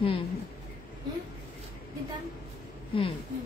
হুম হুম হুম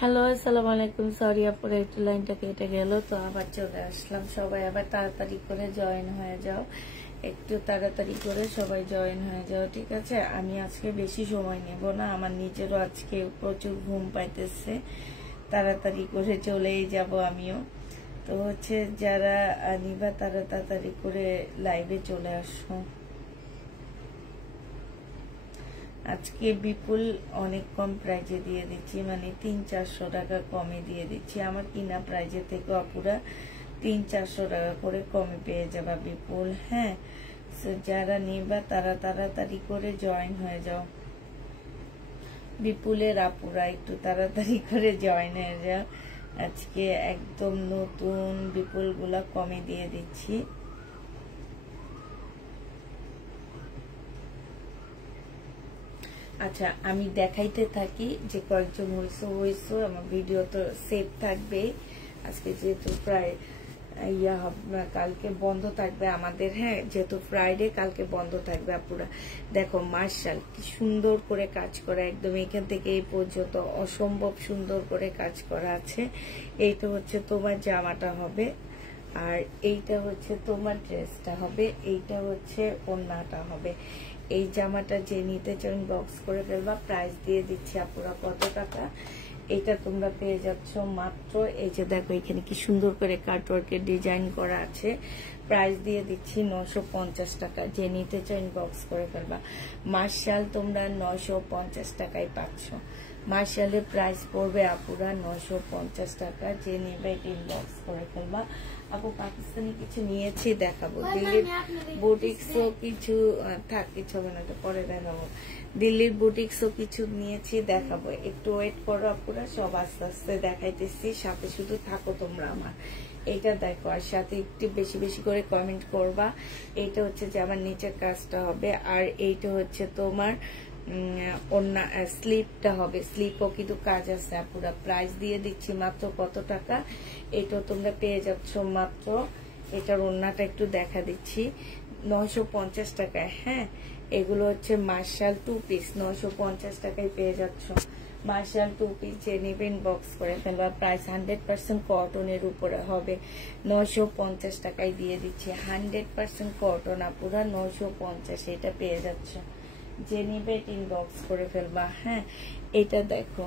hello আসসালামু আলাইকুম। Sorry আপুরে একটু লাইনটা কেটে গেল, তো আবার চলে আসলাম। সবাই আবার তাড়াতাড়ি করে জয়েন হয়ে যাও, একটু তাড়াতাড়ি করে সবাই জয়েন হয়ে যাও, ঠিক আছে? আমি আজকে বেশি সময় নেব না, আমার নিজেরও আজকে প্রচুর ঘুম পাইতেছে, তাড়াতাড়ি করে চলেই যাব আমিও। তো হচ্ছে যারা নিবা তারা তাড়াতাড়ি করে লাইভে চলে আসো। আজকে বিপুল অনেক কম প্রাইজে দিয়ে দিচ্ছি, মানে 300-400 টাকা কমে দিয়ে দিচ্ছি। আমার কিনা প্রাইজে থেকে আপুরা 300-400 টাকা করে কমে পেয়ে যাবা বিপুল। হ্যাঁ, যারা নিবা তারা তাড়াতাড়ি করে জয়েন হয়ে যাও। বিপুলের আপুরা একটু তাড়াতাড়ি করে জয়েন হয়ে যাও, আজকে একদম নতুন বিপুল গুলা কমে দিয়ে দিচ্ছি। আচ্ছা, আমি দেখাইতে থাকি যে কয়েকজন হয়েছে, আমার ভিডিও তো সেভ থাকবে। আজকে যেহেতু প্রায় কালকে বন্ধ থাকবে আমাদের, হ্যাঁ, যেহেতু ফ্রাইডে কালকে বন্ধ থাকবে। আপুরা দেখো মার্শাল কি সুন্দর করে কাজ করা, একদম এখান থেকে এই পর্যন্ত অসম্ভব সুন্দর করে কাজ করা আছে। এইটা হচ্ছে তোমার জামাটা হবে, আর এইটা হচ্ছে তোমার ড্রেসটা হবে, এইটা হচ্ছে ওড়নাটা হবে। এই জামাটা যে নিতে চাও বক্স করে ফেলবা। প্রাইস দিয়ে দিচ্ছি আপুরা কত টাকা, এটা তোমরা পেয়ে যাচ্ছ মাত্র, এই যে দেখো এখানে কি সুন্দর করে কাটওয়ার্কের ডিজাইন করা আছে। প্রাইস দিয়ে দিচ্ছি 950 টাকা, যে নিতে চাও বক্স করে ফেলবা। মার্শাল তোমরা 950 টাকায় পাচ্ছ। মার্শালের প্রাইস পড়বে আপুরা 950 টাকা, যে নেবে ইনবক্স করে ফেলবা। আপু পাকিস্তানি কিছু নিয়েছি দেখাবো, দিল্লির বুটিক্সও কিছু থাক, কিছু হবে না, পরে দেখাবো। দিল্লির বুটিক্সও কিছু নিয়েছি দেখাবো, একটু ওয়েট করো আপুরা, সব আস্তে আস্তে দেখাইতেছি, সাথে শুধু থাকো তোমরা আমার। এটা দেখো, আর সাথে একটু বেশি বেশি করে কমেন্ট করবা। এইটা হচ্ছে যে আমার নিচের কাজটা হবে, আর এইটা হচ্ছে তোমার ওড়না স্লিপটা হবে, স্লিপও কিন্তু কাজ আছে আপুরা। প্রাইস দিয়ে দিচ্ছি মাত্র কত টাকা, এটাও তোমরা পেয়ে যাচ্ছ মাত্র, এটার ওড়নাটা একটু দেখা দিচ্ছি 950 টাকায়। হ্যাঁ, এগুলো হচ্ছে মার্শাল 2 পিস, 950 টাকায় পেয়ে যাচ্ছ মার্শাল 2 পিস, যে নেবেন বক্স করে ফেলবা। প্রাইস 100% কটনের উপরে হবে, 950 টাকায় দিয়ে দিচ্ছি। 100% কটন আপুরা 950, এটা পেয়ে যাচ্ছ, যে নিবে ইনবক্স করে ফেলবা। হ্যাঁ, এটা দেখো,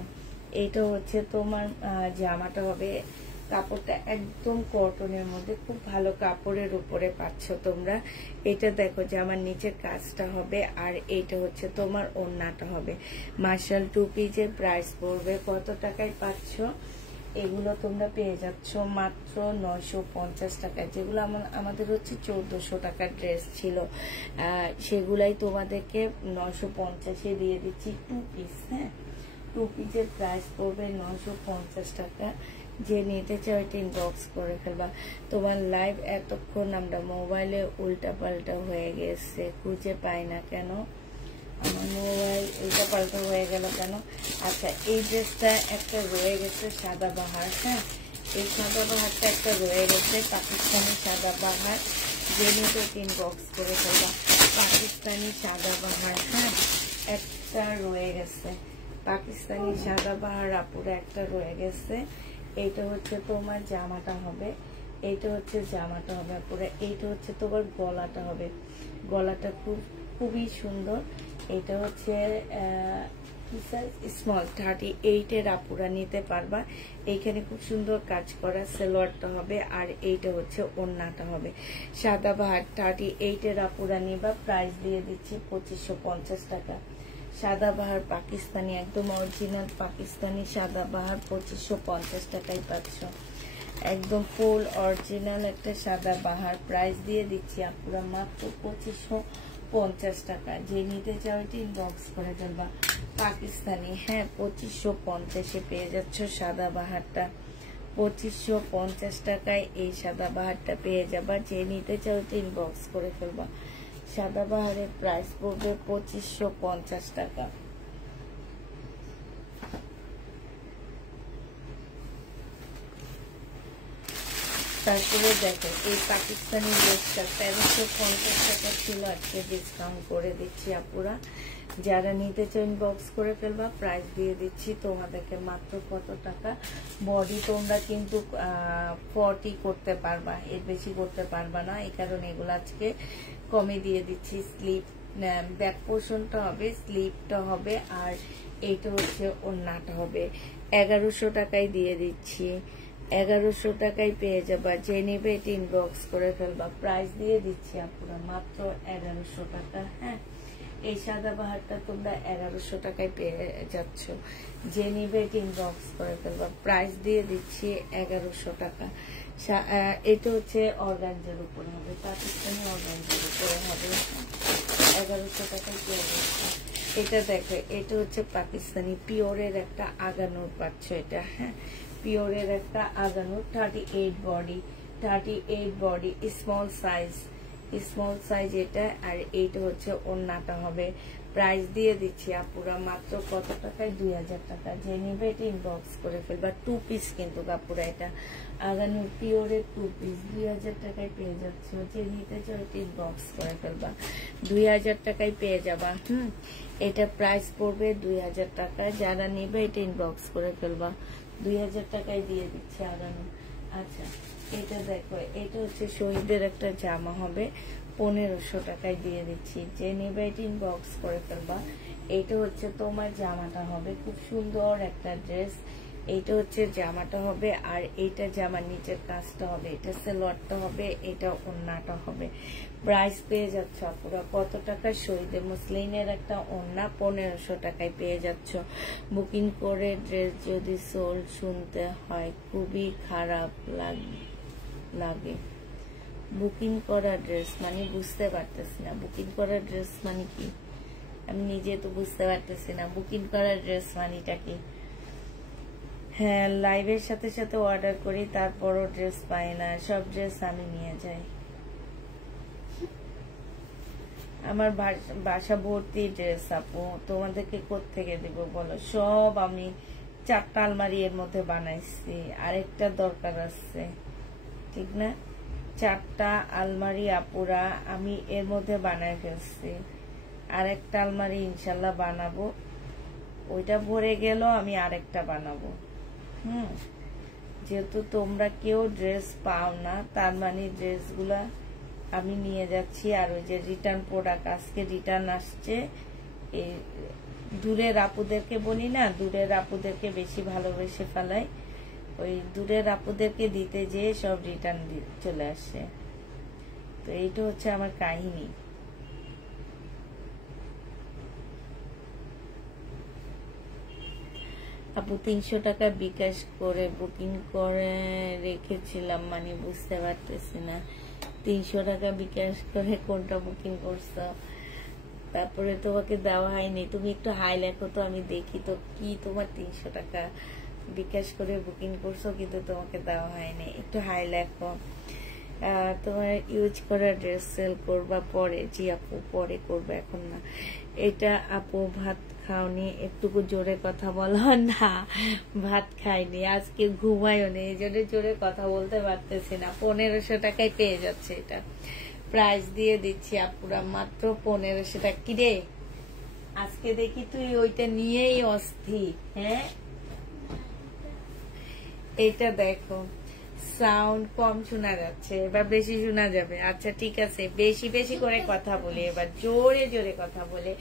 এটা হচ্ছে তোমার জামাটা হবে, কাপড়টা একদম কটনের মধ্যে, খুব ভালো কাপড়ের উপরে পাচ্ছ তোমরা। এটা দেখো যে আমার নিচের কাজটা হবে, আর এইটা হচ্ছে তোমার ওড়নাটা হবে। মার্শাল 2 পিসের প্রাইস পড়বে কত টাকায় পাচ্ছ, এগুলো তোমরা পেয়ে যাচ্ছ মাত্র 950 টাকা। যেগুলো আমাদের হচ্ছে 1400 টাকার ড্রেস ছিল, সেগুলাই তোমাদেরকে 950-এ দিয়ে দিচ্ছি 2 পিস। হ্যাঁ, 2 পিসের প্রাইস পড়বে 950 টাকা, যে নিতে চাও এটা ইনবক্স করে ফেলবা। তোমার লাইভ এতক্ষণ আমরা মোবাইলে উল্টা পাল্টা হয়ে গেছে, খুঁজে পাই না কেন, আমার মোবাইল উল্টা পাল্টা হয়ে গেল কেন। আচ্ছা, এই ড্রেসটা একটা রয়ে গেছে সাদাবাহার। হ্যাঁ, এই সাদাবাহারটা একটা রয়ে গেছে, পাকিস্তানি সাদাবাহার, যে নিতে ইনবক্স করে ফেলবা। পাকিস্তানি সাদাবাহার, হ্যাঁ, একটা রয়ে গেছে, পাকিস্তানি সাদাবাহার আপুরা একটা রয়ে গেছে। এইটা হচ্ছে তোমার জামাটা হবে, এইটা হচ্ছে জামাটা হবে পুরো, এইটা হচ্ছে তোমার গলাটা হবে, গলাটা খুবই সুন্দর। এটা হচ্ছে স্মল 38-এর আপুরা নিতে পারবা। এইখানে খুব সুন্দর কাজ করা সালোয়ারটা হবে, আর এইটা হচ্ছে ওড়নাটা হবে। সাদাবাহার 38-এর আপুরা নিবা, প্রাইস দিয়ে দিচ্ছি 2550 টাকা। সাদাবাহার পাকিস্তানি, একদম অরিজিনাল পাকিস্তানি সাদাবাহার 2550 টাকায় পাচ্ছ। একদম ফুল অরিজিনাল একটা সাদাবাহার, প্রাইস দিয়ে দিচ্ছি আপুরা মাত্র 2550 টাকা। যে নিতে চাও এটি ইনবক্স করে ফেলবা। পাকিস্তানি, হ্যাঁ 2550-এ পেয়ে যাচ্ছ সাদাবাহারটা। 2550 টাকায় এই সাদাবাহারটা পেয়ে যাবা। যে নিতে চাও এটি ইনবক্স করে ফেলবা। সাদাবাহারের প্রাইস পড়বে 2550 টাকা। তারপরে দেখো এই পাকিস্তানি ড্রেসটা 1350 টাকা ছিল, আজকে ডিসকাউন্ট করে দিচ্ছি আপুরা। যারা নিতে চাও ইনবক্স করে ফেলবা। প্রাইস দিয়ে দিচ্ছি তোমাদেরকে মাত্র কত টাকা। বডি তোমরা কিন্তু 40 করতে পারবা, এর বেশি করতে পারবা না, এই কারণে এগুলো আজকে কমে দিয়ে দিচ্ছি। স্লিপ ব্যাক পোর্শনটা হবে, স্লিপটা হবে, আর এইটা হচ্ছে ওড়নাটা হবে। 1100 টাকায় দিয়ে দিচ্ছি। 1100 টাকায় পেয়ে যাবা। যে নেবে এটি ইনবক্স করে ফেলবা। প্রাইস দিয়ে দিচ্ছি আপুরা মাত্র 1100 টাকা। হ্যাঁ, এই সাদাবাহারটা তোমরা 1100 টাকায় পেয়ে যাচ্ছ। যে নেবে এটি ইনবক্স করে ফেলবা। প্রাইস দিয়ে দিচ্ছি 1100 টাকা। এটা হচ্ছে অর্গানজার উপরে হবে, পাকিস্তানি অর্গানজার উপরে হবে। 1100 টাকায় পেয়ে যাচ্ছে। এটা দেখো, এটা হচ্ছে পাকিস্তানি পিওরের একটা আগানোর পাচ্ছ এটা। হ্যাঁ, পিওরের একটা আগানোর 38 বডি, 38 বডি, স্মল সাইজ এটা। আর এইটা হচ্ছে ওড়নাটা হবে। প্রাইস দিয়ে দিচ্ছি আপুরা মাত্র কত টাকায়, 2000 টাকা। যে নিবে এটা ইনবক্স করে ফেলবা। 2 পিস কিন্তু কাপুরা, এটা আগানোর পিওরের 2 পিস 2000 টাকায় পেয়ে যাচ্ছ। যে নিতে চাও এটা ইনবক্স করে ফেলবা। 2000 টাকায় পেয়ে যাবা। এটা প্রাইস পড়বে 2000 টাকা। যারা নিবে এটা ইনবক্স করে ফেলবা। 2000 টাকায় দিয়ে দিচ্ছে আগানো। আচ্ছা, এটা দেখো, এটা হচ্ছে শহীদের একটা জামা হবে, 1500 টাকায় দিয়ে দিচ্ছি। যে নেবে এটা ইনবক্স করে ফেলবা। এইটা হচ্ছে তোমার জামাটা হবে, খুব সুন্দর একটা ড্রেস। এইটা হচ্ছে জামাটা হবে, আর এইটা জামার নিচের কাজটা হবে, এটা সালোয়ারটা হবে, এটা ওড়নাটা হবে। প্রাইস পেয়ে যাচ্ছ আপুরা কত টাকা, শহীদে মুসলিনের একটা ওড়না 1500 টাকায় পেয়ে যাচ্ছ। বুকিং করে ড্রেস যদি সোল্ড শুনতে হয় খুবই খারাপ লাগে। বুকিং করা ড্রেস মানে বুঝতে পারতেছি না, বুকিং করা ড্রেস মানে কি আমি নিজে তো বুঝতে পারতেছি না। বুকিং করা ড্রেস মানেটা কি? হ্যাঁ, লাইভের সাথে সাথে অর্ডার করি, তারপরও ড্রেস পাই না। সব ড্রেস আমি নিয়ে যাই। আমার বাসা ভর্তি ড্রেস আপু, তোমাদেরকে কোত্থেকে দিব বলো? সব আমি 4টা আলমারি এর মধ্যে বানাইছি, আরেকটা দরকার আছে, ঠিক না? 4টা আলমারি আপুরা আমি এর মধ্যে বানাই ফেলছি। আরেকটা আলমারি ইনশাল্লাহ বানাবো, ওইটা ভরে গেল আমি আরেকটা বানাবো। যেহেতু তোমরা কেউ ড্রেস পাও না, তার মানে ড্রেসগুলা আমি নিয়ে যাচ্ছি। আর ওই যে রিটার্ন প্রোডাক্ট আজকে রিটার্ন আসছে, এই দূরের আপুদেরকে বলি না, দূরের আপুদেরকে বেশি ভালোবেসে ফেলাই, ওই দূরের আপুদেরকে দিতে যেয়ে সব রিটার্ন চলে আসে। তো এইটা হচ্ছে আমার কাহিনী। আপু 300 টাকা বিকাশ করে বুকিং করে রেখেছিলাম, মানে বুঝতে পারতেছি না 300 টাকা বিকাশ করে কোনটা বুকিং করছো, তারপরে তোমাকে দেওয়া হয়নি। তুমি একটু হাই লেখো তো আমি দেখি তো কি তোমার 300 টাকা বিকাশ করে বুকিং করছো কিন্তু তোমাকে দেওয়া হয়নি। একটু হাই লেখো। তোমার ইউজ করা ড্রেস সেল করবা পরে? জি আপু পরে করবো, এখন না। এটা আপু ভাত খাওনি, একটুকু জোরে কথা বলো না। ভাত খাইনি, আজকে ঘুমাইও নেই, এই জন্য জোরে কথা বলতে পারতেছি না। 1500 টাকায় পেয়ে যাচ্ছে এটা। প্রাইস দিয়ে দিচ্ছি আপুরা মাত্র 1500 টাকা। কিরে আজকে দেখি তুই ওইটা নিয়েই অস্থির। হ্যাঁ, এইটা দেখো সাউন্ড কম শোনা যাচ্ছে, এবার বেশি শোনা যাবে। আচ্ছা ঠিক আছে, বেশি বেশি করে কথা বলি, এবার জোরে জোরে কথা বলে।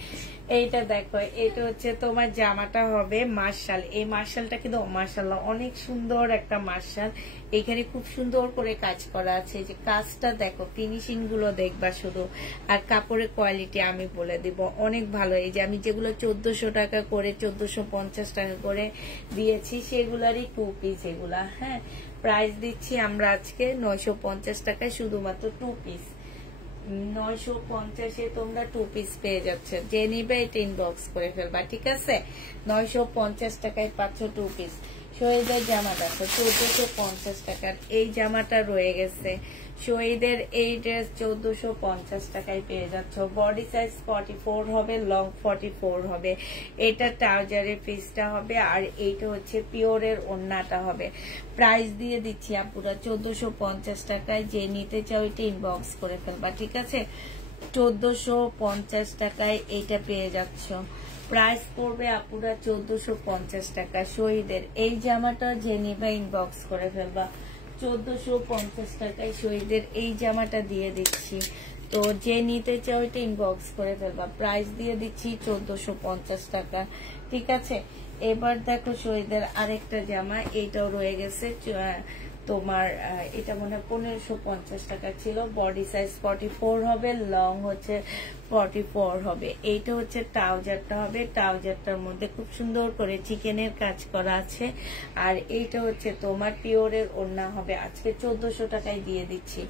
এইটা দেখো, এটা হচ্ছে তোমার জামাটা হবে মার্শাল। এই মার্শালটা কিন্তু মার্শাল্লাহ অনেক সুন্দর একটা মার্শাল। এখানে খুব সুন্দর করে কাজ করা আছে, যে কাজটা দেখো, ফিনিশিং গুলো দেখবা শুধু। আর কাপড়ের কোয়ালিটি আমি বলে দিব অনেক ভালো। এই যে আমি যেগুলো 1400 টাকা করে 1450 টাকা করে দিয়েছি সেগুলারই 2 পিস এগুলা। হ্যাঁ, প্রাইস দিচ্ছি আমরা আজকে 950 টাকায় শুধুমাত্র 2 পিস। 950-এ তোমরা 2 পিস পেয়ে যাচ্ছে। যে নিবে এটা ইনবক্স করে ফেলবা, ঠিক আছে? 950 টাকায় পাচ্ছ 2 পিস। শহীদের জামা দেখো 1450 টাকার এই জামাটা রয়ে গেছে। শহীদের এই ড্রেস 1450 টাকায় পেয়ে যাচ্ছ। বডি সাইজ 44 হবে, লং 44 হবে। এটা ট্রাউজারের পিসটা হবে, আর এইটা হচ্ছে পিওরের ওড়নাটা হবে। প্রাইস দিয়ে দিচ্ছি আপুরা 1450 টাকায়। যে নিতে চাও এটা ইনবক্স করে ফেলবা, ঠিক আছে? 1450 টাকায় এইটা পেয়ে যাচ্ছ। প্রাইস পড়বে আপুরা 1450 টাকা। শহীদের এই জামাটা যে নিবা ইনবক্স করে ফেলবা। 1450 টাকায় শহীদের এই জামাটা দিয়ে দিচ্ছি। তো যে নিতে চাও এটা ইনবক্স করে ফেলবা। প্রাইস দিয়ে দিচ্ছি 1450 টাকা, ঠিক আছে? এবার দেখো শহীদের আরেকটা জামা, এইটাও রয়ে গেছে তোমার। এটা মনে হয় 1550 টাকা ছিল। বডি সাইজ 44 হবে, লং হচ্ছে 44 হবে। এইটা হচ্ছে ট্রাউজারটা হবে। ট্রাউজারটার মধ্যে খুব সুন্দর করে চিকেনের কাজ করা আছে। আর এইটা হচ্ছে তোমার পিওরের ওড়না হবে। আজকে 1400 টাকায় দিয়ে দিচ্ছি।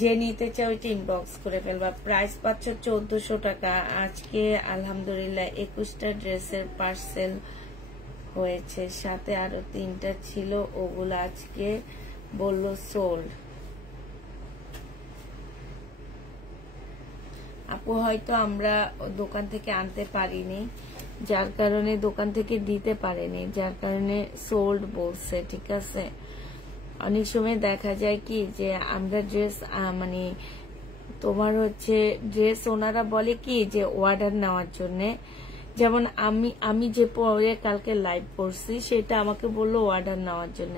যে নিতে চাও এটা ইনবক্স করে ফেলবা। প্রাইস পাচ্ছ 1400 টাকা। আজকে আলহামদুলিল্লাহ 21টা ড্রেসের পার্সেল হয়েছে, সাথে আরো 3টা ছিল, ওগুলো আজকে বললো সোল্ড। আপু হয়তো আমরা দোকান থেকে আনতে পারিনি, যার কারণে দোকান থেকে দিতে পারেনি, যার কারণে সোল্ড বলছে, ঠিক আছে? অনেক সময় দেখা যায় কি যে আমরা ড্রেস মানে তোমার হচ্ছে ড্রেস ওনারা বলে কি যে অর্ডার নেওয়ার জন্যে। যেমন আমি যে পরে কালকে লাইভ করছি সেটা আমাকে বললো অর্ডার নেওয়ার জন্য।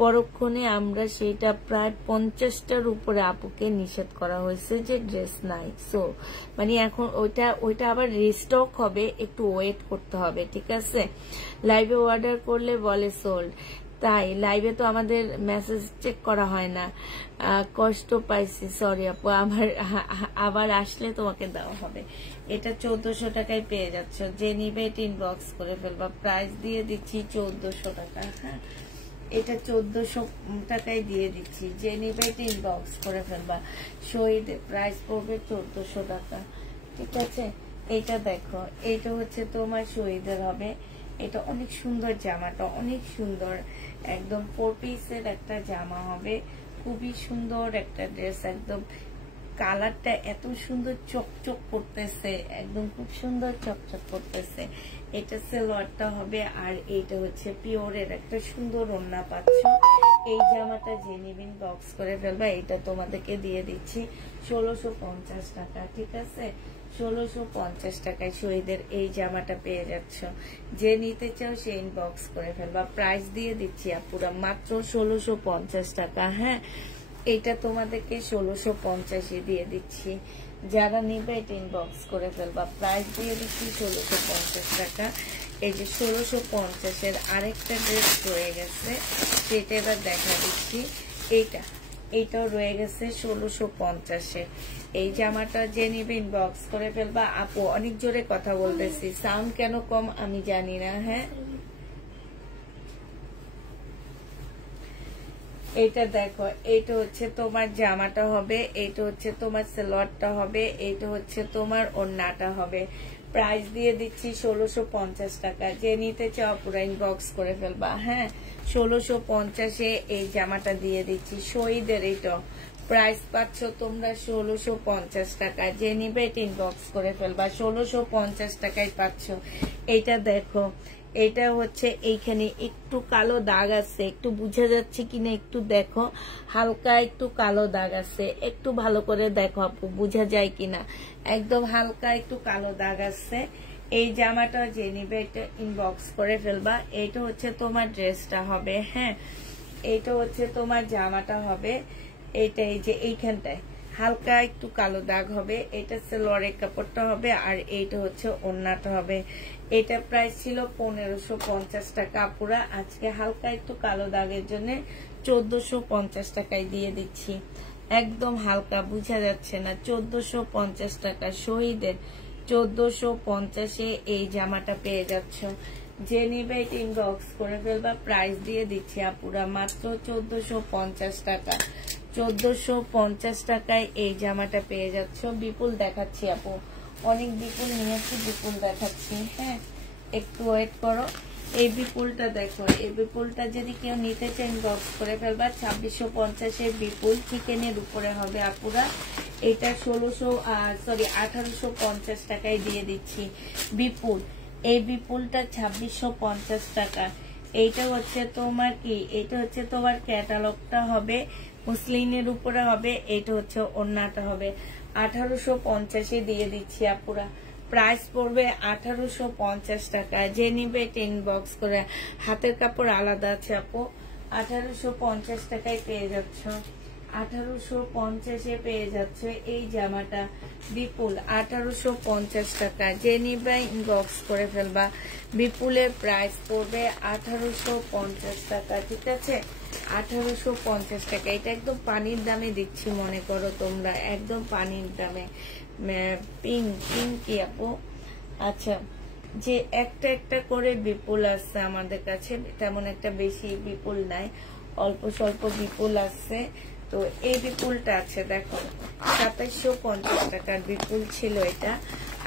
পরক্ষণে আমরা সেটা প্রায় 50টার উপরে আপুকে নিষেধ করা হয়েছে যে ড্রেস নাই। সো মানে এখন ওইটা আবার রিস্টক হবে, একটু ওয়েট করতে হবে, ঠিক আছে? লাইভে অর্ডার করলে বলে সোল্ড, তাই লাইভে তো আমাদের মেসেজ চেক করা হয় না। কষ্ট পাইছি, সরি আপু। আবার আসলে তোমাকে দেওয়া হবে। এটা 1400 টাকায় পেয়ে যাচ্ছ। যে নিবে এটা ইনবক্স করে ফেলবা। প্রাইস দিয়ে দিচ্ছি 1400 টাকা। হ্যাঁ, এটা 1400 টাকায় দিয়ে দিচ্ছি। যে নিবে এটা ইনবক্স করে ফেলবা। শহীদ প্রাইস পড়বে 1400 টাকা, ঠিক আছে? এটা দেখো, এটা হচ্ছে তোমার শহীদের হবে। এটা অনেক সুন্দর, জামাটা অনেক সুন্দর, একদম 4 পিসের একটা জামা হবে। খুবই সুন্দর একটা ড্রেস, একদম কালারটা এত সুন্দর চকচক করতেছে, একদম খুব সুন্দর চকচক করতেছে। এটা সালোয়ারটা হবে, আর এইটা হচ্ছে পিওরের একটা সুন্দর ওড়না পাচ্ছ। এই জামাটা যে নিবেন বক্স করে ফেলবা। এটা তোমাদেরকে দিয়ে দিচ্ছি 1650 টাকা, ঠিক আছে? 1650 টাকায় শহীদের এই জামাটা পেয়ে যাচ্ছ। যে নিতে চাও সে ইনবক্স করে ফেলবা। প্রাইস দিয়ে দিচ্ছি আপুরা মাত্র 1650 টাকা। হ্যাঁ, এটা তোমাদেরকে 1650-এ দিয়ে দিচ্ছি। যারা নিবে এটা ইনবক্স করে ফেলবা। প্রাইস দিয়ে দিচ্ছি 1650 টাকা। এই যে 1650-এর আরেকটা ড্রেস রয়ে গেছে, সেটা এবার দেখা দিচ্ছি। এইটাও রয়ে গেছে 1650-এ। এই জামাটা যে নিবে ইনবক্স করে ফেলবা। আপু অনেক জোরে কথা বলতেছি, সাউন্ড কেন কম আমি জানি না। হ্যাঁ, এটা দেখো, এইটা হচ্ছে তোমার জামাটা হবে, এইটা হচ্ছে তোমার সালোয়ারটা হবে, এইটা হচ্ছে তোমার ওড়নাটা হবে। প্রাইস দিয়ে দিচ্ছি 1650 টাকা। যে নিতে চাও পুরো ইনবক্স করে ফেলবা। হ্যাঁ, 1650-এ এই জামাটা দিয়ে দিচ্ছি। শহীদের এইটা প্রাইস পাচ্ছ তোমরা 1650 টাকা। যে নিবে এটা ইনবক্স করে ফেলবা। 1650 টাকায় পাচ্ছ। এইটা দেখো, এটা হচ্ছে এইখানে একটু কালো দাগ আছে, একটু বুঝা যাচ্ছে কিনা একটু দেখো। হালকা একটু কালো দাগ আছে, একটু ভালো করে দেখো আপু, বুঝা যায় কিনা। একদম হালকা একটু কালো দাগ আছে। এই জামাটা যে নিবে এটা ইনবক্স করে ফেলবা। এটা হচ্ছে তোমার ড্রেসটা হবে। হ্যাঁ, এইটা হচ্ছে তোমার জামাটা হবে, এইটা এই যে এইখানটায় হালকা একটু কালো দাগ হবে, এটা সালোয়ারের কাপড়টা হবে, আর এইটা হচ্ছে ওড়নাটা হবে। এটা প্রাইস ছিল 1550 টাকা পুরা, আজকে হালকা একটু কালো দাগের জন্য 1450 টাকায় দিয়ে দিচ্ছি। একদম হালকা, বুঝা যাচ্ছে না, 1450 টাকা শহীদের 1450-এ এই জামাটা পেয়ে যাচ্ছ। যে নিবে ইনবক্স করে ফেলবা, প্রাইস দিয়ে দিচ্ছি আপুরা মাত্র 1450 টাকা। 1450 টাকায় এই জামাটা পেয়ে যাচ্ছ। বিপুল দেখাচ্ছি আপু, অনেক বিপুল নিয়েছি, বিপুল দেখাচ্ছি। হ্যাঁ, একটু ওয়েট করো। এই বিপুলটা দেখো, এই বিপুলটা যদি কেউ নিতে চায় ইনবক্স করে ফেলবা। 2650-এর বিপুল চিকেনের উপরে হবে আপুরা। এটা 1850 টাকায় দিয়ে দিচ্ছি বিপুল। এই বিপুলটা 2650 টাকা। এইটা হচ্ছে তোমার কি, এইটা হচ্ছে তোমার ক্যাটালগটা হবে, মুসলিনের উপরে হবে, এইটা হচ্ছে ওড়নাটা হবে। 1850-এ দিয়ে দিচ্ছি আপুরা, প্রাইস পড়বে 1850 টাকা। যে নিবে ইনবক্স করে, হাতের কাপড় আলাদা আছে আপু। 1850 টাকায় পেয়ে যাচ্ছ, 1850-এ পেয়ে যাচ্ছে এই জামাটা বিপুল 1850 টাকা। যে নিবে ইনবক্স করে ফেলবা। বিপুলের প্রাইস পড়বে 1850 টাকা, ঠিক আছে? 1850 টাকা। এটা একদম পানির দামে দিচ্ছি মনে করো তোমরা, একদম পানির দামে। পিঙ্কি আপু। আচ্ছা, যে একটা একটা করে বিপুল আসছে আমাদের কাছে, তেমন একটা বেশি বিপুল নাই, অল্প স্বল্প বিপুল আসছে। তো এই বিপুলটা আছে দেখো, 2750 টাকার বিপুল ছিল এটা,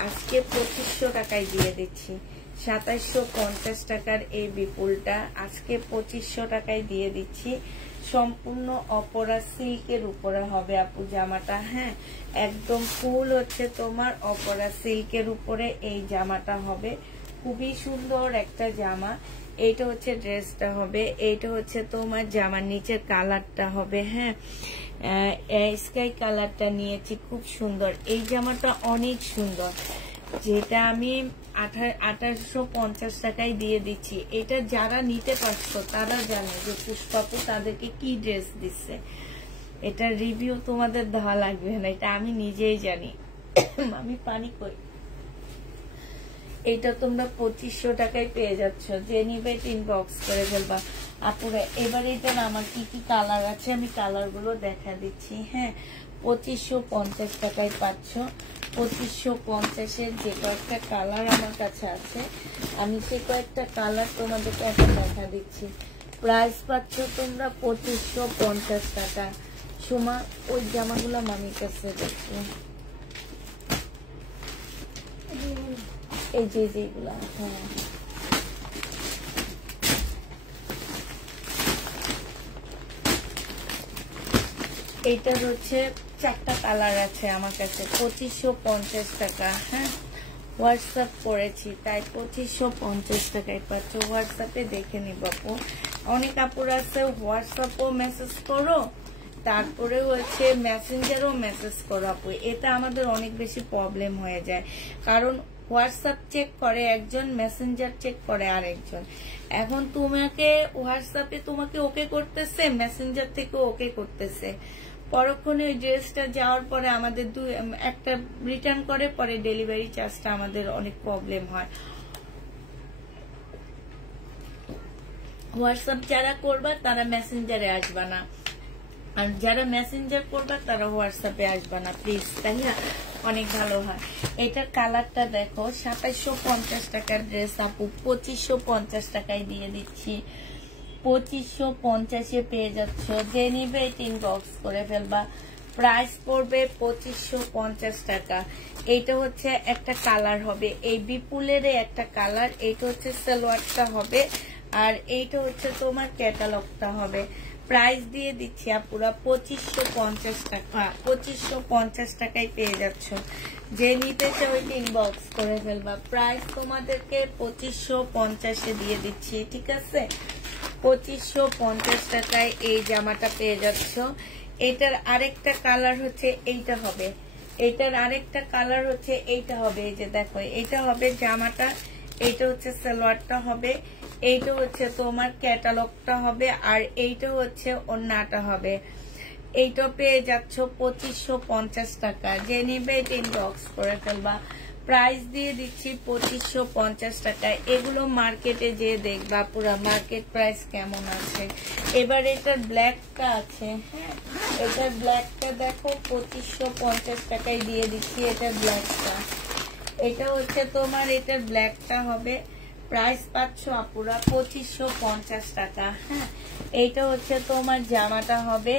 আজকে 2500 টাকায় দিয়ে দিচ্ছি। 2750 টাকার এই বিপুলটা আজকে 2500 টাকায় দিয়ে দিচ্ছি। সম্পূর্ণ অপরা সিল্কের উপরে হবে আপু জামাটা। হ্যাঁ, একদম ফুল হচ্ছে তোমার অপরা সিল্কের উপরে এই জামাটা হবে। খুবই সুন্দর একটা জামা। এইটা হচ্ছে ড্রেসটা হবে, এইটা হচ্ছে তোমার জামার নিচের কালারটা হবে। হ্যাঁ, স্কাই কালারটা নিয়েছি, খুব সুন্দর। এই জামাটা অনেক সুন্দর, যেটা আমি 1850 টাকায় দিয়ে দিচ্ছি। এটা যারা নিতে পারছো তারা জানে যে পুষ্পাপু তাদেরকে কি ড্রেস দিচ্ছে। এটা রিভিউ তোমাদের দেওয়া লাগবে না, এটা আমি নিজেই জানি। আমি পানি কই। এটা তোমরা 2500 টাকায় পেয়ে যাচ্ছ। যে নিবে ইনবক্স করে ফেলবা আপুরা। এবার এটা আমার কি কি কালার আছে আমি কালার গুলো দেখা দিচ্ছি। হ্যাঁ, 2550 টাকায় পাচ্ছ। 2550-এর যে কয়েকটা কালার আমার কাছে আছে, আমি সে কয়েকটা কালার তোমাদেরকে এখন দেখা দিচ্ছি। প্রাইস পাচ্ছ তোমরা 2550 টাকা। সোমা, ওই জামাগুলো মামির কাছে দেখছি, এই যে যেগুলা। হ্যাঁ, এইটার হচ্ছে 4টা কালার আছে আমার কাছে। 2550 টাকা। হ্যাঁ, হোয়াটসঅ্যাপ করেছি তাই 2550 টাকায় পাচ্ছ। হোয়াটসঅ্যাপে দেখে নিব আপু। অনেক আপুর আছে হোয়াটসঅ্যাপও মেসেজ করো, তারপরে হচ্ছে মেসেঞ্জারও মেসেজ করো আপু। এটা আমাদের অনেক বেশি প্রবলেম হয়ে যায়, কারণ হোয়াটসঅ্যাপ চেক করে একজন, মেসেঞ্জার চেক করে আরেকজন। এখন তোমাকে হোয়াটসঅ্যাপে তোমাকে ওকে করতেছে, মেসেঞ্জার থেকে ওকে করতেছে। পরক্ষণে ওই ড্রেসটা যাওয়ার পরে আমাদের একটা রিটার্ন করে, পরে ডেলিভারি চার্জটা আমাদের অনেক প্রবলেম হয়। হোয়াটসঅ্যাপ যারা করবা তারা মেসেঞ্জারে আসবা না, আর যারা মেসেঞ্জার করবা তারা হোয়াটসঅ্যাপে আসবা না প্লিজ, তাই না? অনেক ভালো হয়। এটার কালারটা দেখো, 2750 টাকার ড্রেস আপু 2550 টাকায় দিয়ে দিচ্ছি। 2550-এ পেয়ে যাচ্ছ। যে নিবে ইনবক্স করে ফেলবা। প্রাইস পড়বে 2550 টাকা। এইটা হচ্ছে একটা কালার হবে, এই বিপুলের একটা কালার। এইটা হচ্ছে সালোয়ারটা হবে, আর এইটা হচ্ছে তোমার ক্যাটালগটা হবে। প্রাইস দিয়ে দিচ্ছি আপুরা 2550 টাকা। 2550 টাকায় পেয়ে যাচ্ছ। যে নিতে চাও ইনবক্স করে ফেলবা। প্রাইস তোমাদেরকে 2550-এ দিয়ে দিচ্ছি, ঠিক আছে? 2550 টাকায় এই জামাটা পেয়ে যাচ্ছ। এটার আরেকটা কালার হচ্ছে এইটা হবে, এটার আরেকটা কালার হচ্ছে এইটা হবে। এই যে দেখো, এটা হবে জামাটা, এইটা হচ্ছে সালোয়ারটা হবে। এইটা হচ্ছে তোমার ক্যাটালগটা হবে, আর এইটা হচ্ছে ওন্নাটা হবে। এইটা পেয়ে যাচ্ছ 2550 টাকা। যে নিবে এটা ইনবক্স করে ফেলবা। প্রাইস দিয়ে দিচ্ছি 2550 টাকা। এগুলো মার্কেটে যে দেখবা পুরো মার্কেট প্রাইস কেমন আছে। এবার এটার ব্ল্যাকটা আছে, হ্যাঁ এটার ব্ল্যাকটা দেখো 2550 টাকায় দিয়ে দিচ্ছি এটার ব্ল্যাকটা। এটা হচ্ছে তোমার এটার ব্ল্যাকটা হবে, প্রাইস পাচ্ছ আপুরা 2550 টাকা। হ্যাঁ এইটা হচ্ছে তোমার জামাটা হবে,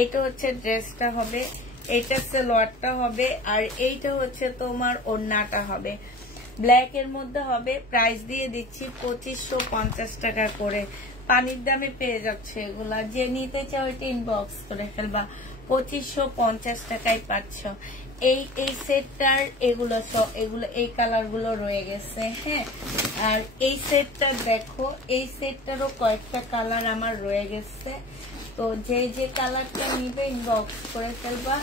এইটা হচ্ছে ড্রেসটা হবে, এইটা সালোয়ারটা হবে, আর এইটা হচ্ছে তোমার ওড়নাটা হবে। ব্ল্যাক এর মধ্যে হবে। প্রাইস দিয়ে দিচ্ছি 2550 টাকা করে। পানির দামে পেয়ে যাচ্ছে এগুলা। যে নিতে চাও এটা ইনবক্স করে ফেলবা। 2550 টাকায় পাচ্ছ। এই সেটটার এগুলো এই কালার গুলো রয়ে গেছে। হ্যাঁ আর এই সেটটা দেখো, এই সেটটারও কয়েকটা কালার আমার রয়ে গেছে। তো যে কালারটা নিবে ইনবক্স করে ফেলবা।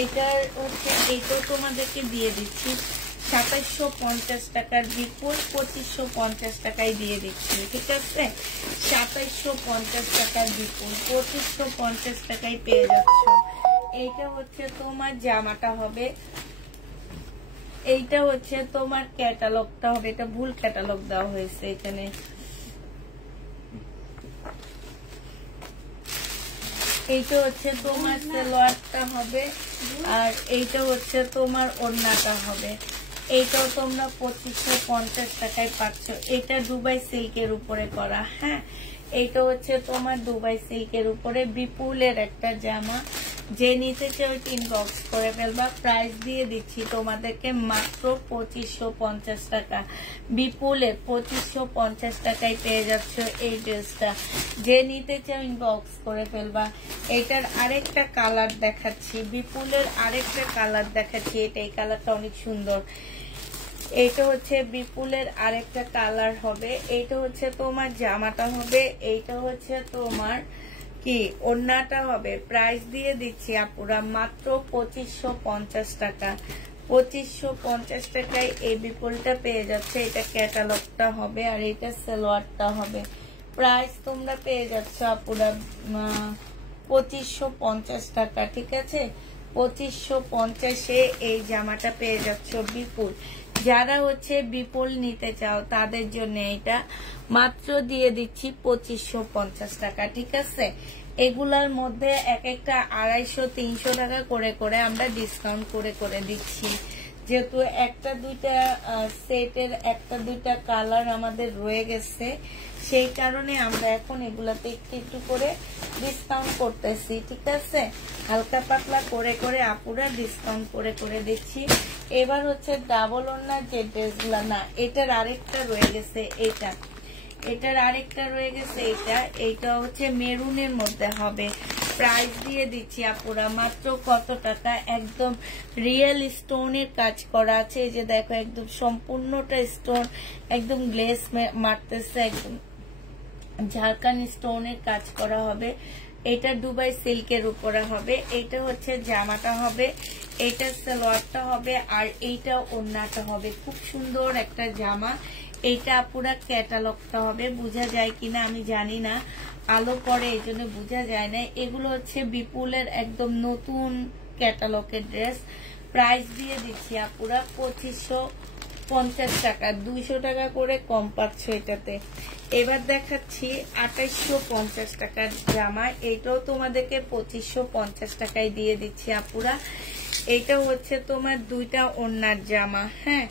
এইটার হচ্ছে এইটাও তোমাদেরকে দিয়ে দিচ্ছি 2750 টাকার বিপুল 2550 টাকায় দিয়ে দিচ্ছি, ঠিক আছে। 2750 টাকার বিপুল 2550 টাকায় পেয়ে যাচ্ছ। এইটা হচ্ছে তোমার জামাটা হবে, এইটা হচ্ছে তোমার ক্যাটালগটা হবে। এটা ভুল ক্যাটালগ দেওয়া হয়েছে এখানে। এইটা হচ্ছে তোমার সালোয়ারটা হবে, আর এইটা হচ্ছে তোমার ওড়নাটা হবে। এইটাও তোমরা 2550 টাকায় পাচ্ছ। এটা দুবাই সিল্কের উপরে করা। হ্যাঁ এইটা হচ্ছে তোমার দুবাই সিল্কের উপরে বিপুলের একটা জামা। যে নিতে চাও ইনবক্স করে ফেলবা। প্রাইস দিয়ে দিচ্ছি তোমাদেরকে মাত্র 2550 টাকা। বিপুলের 2550 টাকায় পেয়ে যাচ্ছ এই ড্রেসটা। যে নিতে চাও ইনবক্স করে ফেলবা। এটার আরেকটা কালার দেখাচ্ছি, বিপুলের আরেকটা কালার দেখাচ্ছি। এই কালারটা অনেক সুন্দর। এইটা হচ্ছে বিপুলের আরেকটা কালার হবে। এইটা হচ্ছে তোমার জামাটা হবে, এইটা হচ্ছে তোমার কি ওড়নাটা হবে। প্রাইস দিয়ে দিচ্ছি আপুরা মাত্র 2550 টাকা। 2550 টাকায় এই বিপুলটা পেয়ে যাচ্ছে। এটা ক্যাটালগটা হবে, আর এটা সালোয়ারটা হবে। প্রাইস তোমরা পেয়ে যাচ্ছ আপুরা 2550 টাকা, ঠিক আছে। 2550-এ এই জামাটা পেয়ে যাচ্ছ বিপুল। যারা হচ্ছে বিপুল নিতে চাও তাদের জন্য এটা মাত্র দিয়ে দিচ্ছি 2550 টাকা, ঠিক আছে। এগুলার মধ্যে এক একটা 250-300 টাকা করে করে আমরা ডিসকাউন্ট করে করে দিচ্ছি। যেহেতু একটা দুইটা সেটের একটা দুইটা কালার আমাদের রয়ে গেছে, সেই কারণে আমরা এখন এগুলাতে একটু একটু করে ডিসকাউন্ট করতেছি, ঠিক আছে। হালকা পাতলা করে করে আপুরা ডিসকাউন্ট করে করে দিচ্ছি। এবার হচ্ছে ডাবল ওড়নার যে ড্রেসগুলা, না এটার আরেকটা রয়ে গেছে, এটার আরেকটা রয়ে গেছে। এইটা হচ্ছে মেরুনের মধ্যে হবে। প্রাইস দিয়ে দিচ্ছি আপুরা মাত্র কত টাকা। একদম রিয়েল স্টোনের কাজ করা আছে। এই যে দেখো একদম সম্পূর্ণটা স্টোন, একদম গ্লেস মারতেছে, একদম ঝাড়খান স্টোনের কাজ করা হবে। এটা দুবাই সিল্কের উপরে হবে। এটা হচ্ছে জামাটা হবে, এটা সালোয়ারটা হবে, আর এইটা ওড়নাটা হবে। খুব সুন্দর একটা জামা। এইটা পুরা ক্যাটালগটা হবে। বোঝা যায় কিনা আমি জানি না, আলো পড়ে এই জন্য বোঝা যায় না। এগুলো হচ্ছে বিপুলের একদম নতুন ক্যাটালগের ড্রেস। প্রাইস দিয়ে দিচ্ছি আপুরা 2550 টাকা। 200 টাকা করে কম পাচ্ছ এটাতে। এবার দেখাচ্ছি 2850 টাকার জামা। এইটাও তোমাদেরকে 2550 টাকায় দিয়ে দিচ্ছি আপুরা। এটা হচ্ছে তোমার দুইটা ওড়নার জামা। হ্যাঁ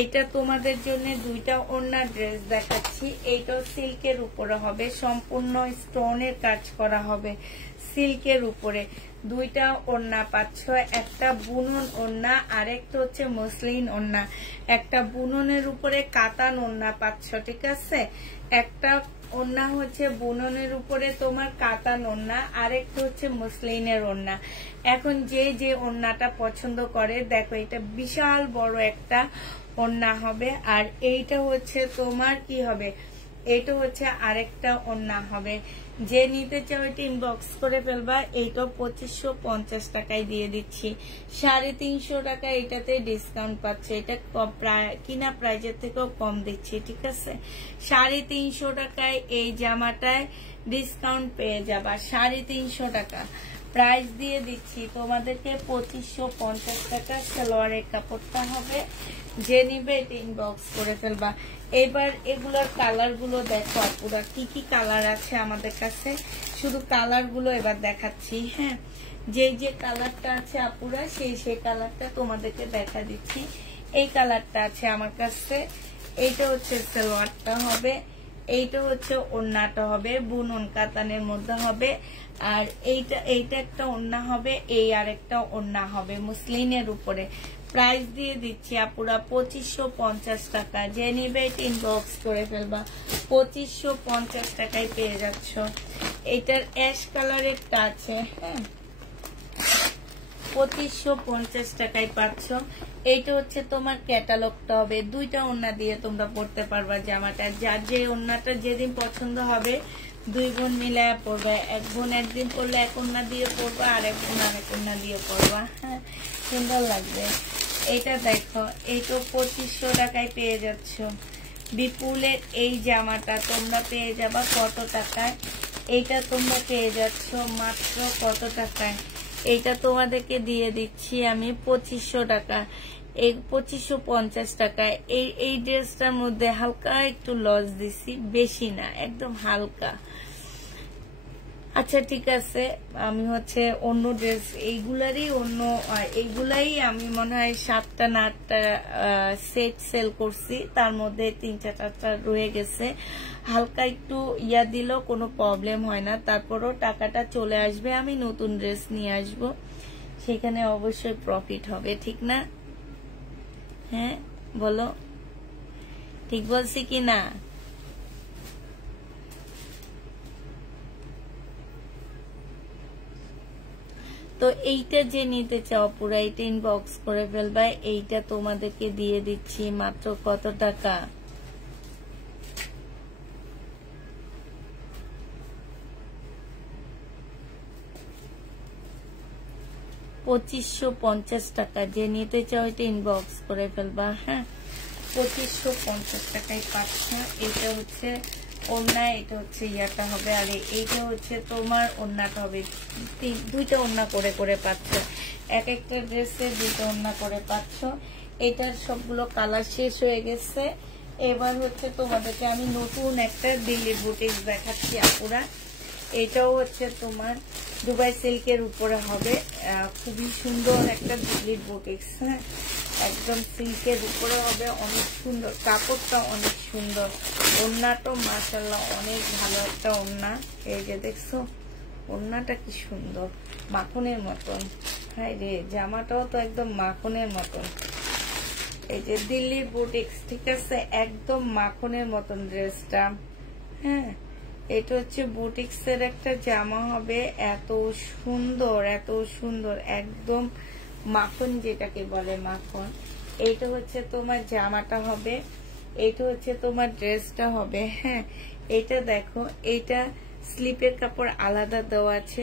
এইটা তোমাদের জন্য দুইটা ওড়নার ড্রেস দেখাচ্ছি। এইটাও সিল্কের উপরে হবে, সম্পূর্ণ স্টোনের কাজ করা হবে সিল্কের উপরে। দুইটা ওড়না পাচ্ছ, একটা বুনন ওড়না আর একটা হচ্ছে মসলিন ওড়না। একটা বুননের উপরে কাতান ওড়না পাচ্ছ, ঠিক আছে। একটা ওড়না হচ্ছে বুননের উপরে তোমার কাতান ওড়না, আর একটা হচ্ছে মসলিনের ওড়না। এখন যে ওড়নাটা পছন্দ করে দেখো, এটা বিশাল বড় একটা ওড়না হবে। আর এইটা হচ্ছে তোমার কি হবে, এইটা হচ্ছে আরেকটা ওড়না হবে। যে নিতে চাও এটা ইনবক্স করে ফেলবা। এইটা 2550 টাকায় দিয়ে দিচ্ছি, 350 টাকা এটাতে ডিসকাউন্ট পাচ্ছে। এটা কিনা প্রাইজের থেকেও কম দিচ্ছি, ঠিক আছে। 350 টাকায় এই জামাটায় ডিসকাউন্ট পেয়ে যাবা, 350 টাকা প্রাইস দিয়ে দিচ্ছি তোমাদেরকে। 2550 টাকা সালোয়ারের কাপড়টা হবে। যে নিবে এটা ইনবক্স করে ফেলবা। এবার এগুলোর কালার গুলো দেখো আপুরা, কি কি কালার আছে আমাদের কাছে, শুধু কালার গুলো এবার দেখাচ্ছি। হ্যাঁ, যে কালারটা আছে আপুরা সেই কালারটা তোমাদেরকে দেখা দিচ্ছি। এই কালারটা আছে আমার কাছে, এইটা হচ্ছে সালোয়ারটা হবে, এইটা হচ্ছে ওড়নাটা হবে, বুনন কাতানের মধ্যে হবে। আর এইটা একটা ওড়না হবে, এই আর একটা ওড়না হবে মুসলিনের উপরে। প্রাইস দিয়ে দিচ্ছি আপুরা 2550 টাকা। যে নিবে এটা ইনবক্স করে ফেলবা, 2550 টাকায় পেয়ে যাচ্ছ। এটার অ্যাশ কালারেরটা আছে, হ্যাঁ, 2550 টাকায় পাচ্ছ। এইটা হচ্ছে তোমার ক্যাটালগটা হবে, দুইটা ওড়না দিয়ে তোমরা পড়তে পারবা জামাটা। যার যে ওড়নাটা যেদিন পছন্দ হবে দুই বোন মিলায় পড়বা, এক বোন একদিন পড়লে এক ওড়না দিয়ে পড়বা, আর এক বোন আরেক ওড়না দিয়ে পড়বা, হ্যাঁ, সুন্দর লাগবে। এটা দেখো, এইটা 2500 টাকায় পেয়ে যাচ্ছ। বিপুলের এই জামাটা তোমরা পেয়ে যাবা কত টাকায়? এইটা তোমরা পেয়ে যাচ্ছ মাত্র কত টাকায়? এইটা তোমাদেরকে দিয়ে দিচ্ছি আমি 2500 টাকা, এই 2550 টাকায়। এই ড্রেসটার মধ্যে হালকা একটু লস দিছি, বেশি না, একদম হালকা। আচ্ছা ঠিক আছে, আমি হচ্ছে অন্য ড্রেস এইগুলাই আমি মনে হয় 7টা না 8টা সেট সেল করছি, তার মধ্যে 3-4টা রয়ে গেছে। হালকা একটু ইয়া দিলেও কোনো প্রবলেম হয় না, তারপরও টাকাটা চলে আসবে। আমি নতুন ড্রেস নিয়ে আসবো, সেখানে অবশ্যই প্রফিট হবে, ঠিক না? হ্যাঁ বলো, ঠিক বলছি কি না? তো এইটা যে নিতে চাও পুরো এইটা ইনবক্স করে ফেলবা। এইটা তোমাদেরকে দিয়ে দিচ্ছি মাত্র কত টাকা? 2550 টাকা। যে নিতে চাও এটা ইনবক্স করে ফেলবা। হ্যাঁ, 2550 টাকায় পাচ্ছ। এটা হচ্ছে ওড়না, এটা হচ্ছে ইয়াটা হবে, আর এইটা হচ্ছে তোমার ওড়নাটা হবে। দুইটা ওড়না করে করে পাচ্ছ, এক একটা ড্রেসে দুইটা ওড়না করে পাচ্ছ। এটার সবগুলো কালার শেষ হয়ে গেছে। এবার হচ্ছে তোমাদেরকে আমি নতুন একটা দিল্লি বুটিক দেখাচ্ছি আপুরা। এটাও হচ্ছে তোমার দুবাই সিল্কের উপরে হবে, খুবই সুন্দর একটা দিল্লির বুটিক্স। হ্যাঁ, একদম সিল্কের উপরে হবে, অনেক সুন্দর, কাপড়টা অনেক সুন্দর, ওড়নাটা মাশাআল্লাহ অনেক ভালো একটা ওড়না। এই যে দেখছো ওড়নাটা কি সুন্দর, মাখনের মতন। হাই রে, জামাটাও তো একদম মাখনের মতন। এই যে দিল্লির বুটিক্স, ঠিক আছে, একদম মাখনের মতন ড্রেসটা। হ্যাঁ, এটা হচ্ছে বুটিক্স এর একটা জামা হবে, এত সুন্দর এত সুন্দর, একদম মাখন, যেটাকে বলে মাখন। এইটা হচ্ছে তোমার জামাটা হবে, এইটা হচ্ছে তোমার ড্রেসটা হবে। হ্যাঁ, এটা দেখো, এইটা স্লিপের কাপড় আলাদা দেওয়া আছে,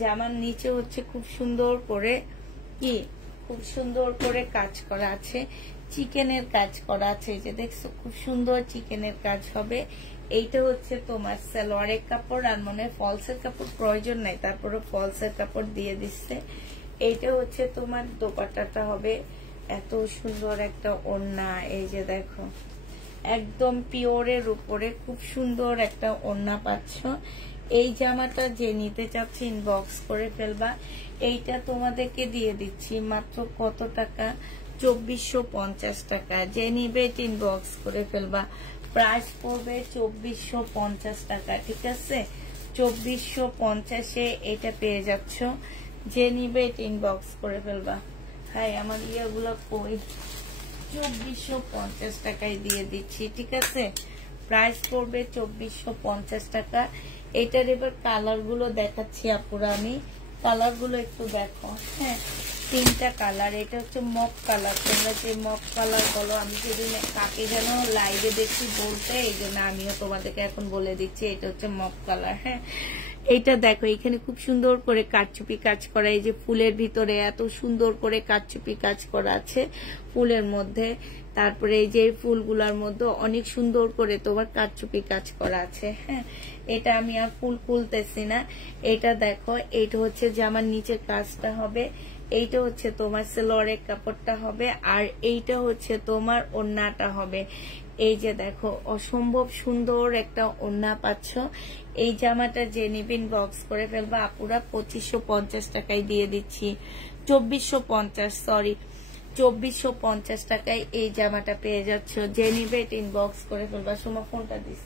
জামার নিচে হচ্ছে খুব সুন্দর করে খুব সুন্দর করে কাজ করা আছে, চিকেনের কাজ করা আছে। এই যে দেখছো, খুব সুন্দর চিকেনের কাজ হবে। এইটা হচ্ছে তোমার সালোয়ারের কাপড়, আর মনে ফলসের কাপড় প্রয়োজন নাই, তারপরে ফলসের কাপড় দিয়ে দিচ্ছে। এইটা হচ্ছে তোমার দোপাট্টাটা হবে, এত সুন্দর একটা ওড়না। এই যে দেখো, একদম পিওরের উপরে খুব সুন্দর একটা ওড়না পাচ্ছ। এই জামাটা যে নিতে চাচ্ছে ইনবক্স করে ফেলবা। এইটা তোমাদেরকে দিয়ে দিচ্ছি মাত্র কত টাকা? 2450 টাকা। যে নিবে ইনবক্স করে ফেলবা, প্রাইস পড়বে 2450 টাকা, ঠিক আছে। 2450-এ এটা পেয়ে যাচ্ছ। যে নিবে ইনবক্স করে ফেলবা। হাই, আমার ইয়েগুলো কই? 2450 টাকায় দিয়ে দিচ্ছি, ঠিক আছে। প্রাইস পড়বে 2450 টাকা। এটার এবার কালার গুলো দেখাচ্ছি আপুরা আমি। কালার গুলো একটু দেখো। হ্যাঁ, 3টা কালার। এটা হচ্ছে মক কালার, তোমরা যে মক কালার বলো, আমি সেদিন কাকে যেন লাইভে দেখছি বলতে, এই জন্য আমিও তোমাদেরকে এখন বলে দিচ্ছি এটা হচ্ছে মক কালার। হ্যাঁ, এইটা দেখো, এখানে খুব সুন্দর করে কারচুপি কাজ করা, এই যে ফুলের ভিতরে এত সুন্দর করে কারচুপি কাজ করা আছে ফুলের মধ্যে। তারপরে এই যে ফুলগুলার মধ্যে অনেক সুন্দর করে তোমার কারচুপি কাজ করা আছে। হ্যাঁ, এটা আমি আর ফুল খুলতেছি না। এটা দেখো, এইটা হচ্ছে যে আমার নিচের কাজটা হবে, এইটা হচ্ছে তোমার সেলোয়ারের কাপড়টা হবে, আর এইটা হচ্ছে তোমার ওড়নাটা হবে। এই যে দেখো, অসম্ভব সুন্দর একটা ওড়না পাচ্ছ। এই জামাটা যে নিবেন বক্স করে ফেলবা আপুরা, 2550 টাকায় দিয়ে দিচ্ছি। 2450, সরি 2450 টাকায় এই জামাটা পেয়ে যাচ্ছ। যে নিবে ইনবক্স করে ফেলবা। সোমা ফোনটা দিস।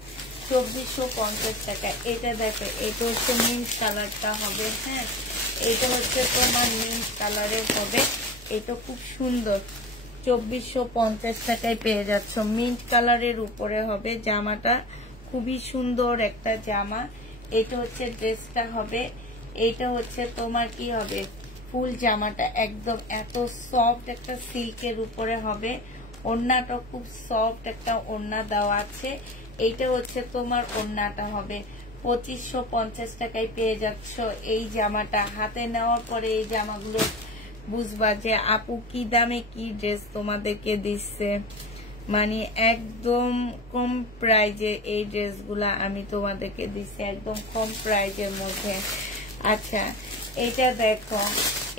2450 টাকা। এটা দেখো, এটা হচ্ছে মিন্ট কালারটা হবে। হ্যাঁ, এটা হচ্ছে তোমার মিন্ট কালারের হবে, এটা খুব সুন্দর। 2450 টাকায় পেয়ে যাচ্ছ। মিন্ট কালারের উপরে হবে জামাটা, খুবই সুন্দর একটা জামা। এটা হচ্ছে ড্রেসটা হবে, এটা হচ্ছে তোমার কি হবে ফুল জামাটা, একদম এত সফট একটা সিল্কের উপরে হবে। ওড়নাটা খুব সফট একটা ওড়না দেওয়া আছে। এইটা হচ্ছে তোমার ওড়নাটা হবে। 2550 টাকায় পেয়ে যাচ্ছ এই জামাটা। হাতে নেওয়ার পরে এই জামাগুলো বুঝবা যে আপু কি দামে কি ড্রেস তোমাদেরকে দিচ্ছে, মানে একদম কম প্রাইজে এই ড্রেসগুলা আমি তোমাদেরকে দিচ্ছি, একদম কম প্রাইজের মধ্যে। আচ্ছা, এটা দেখো,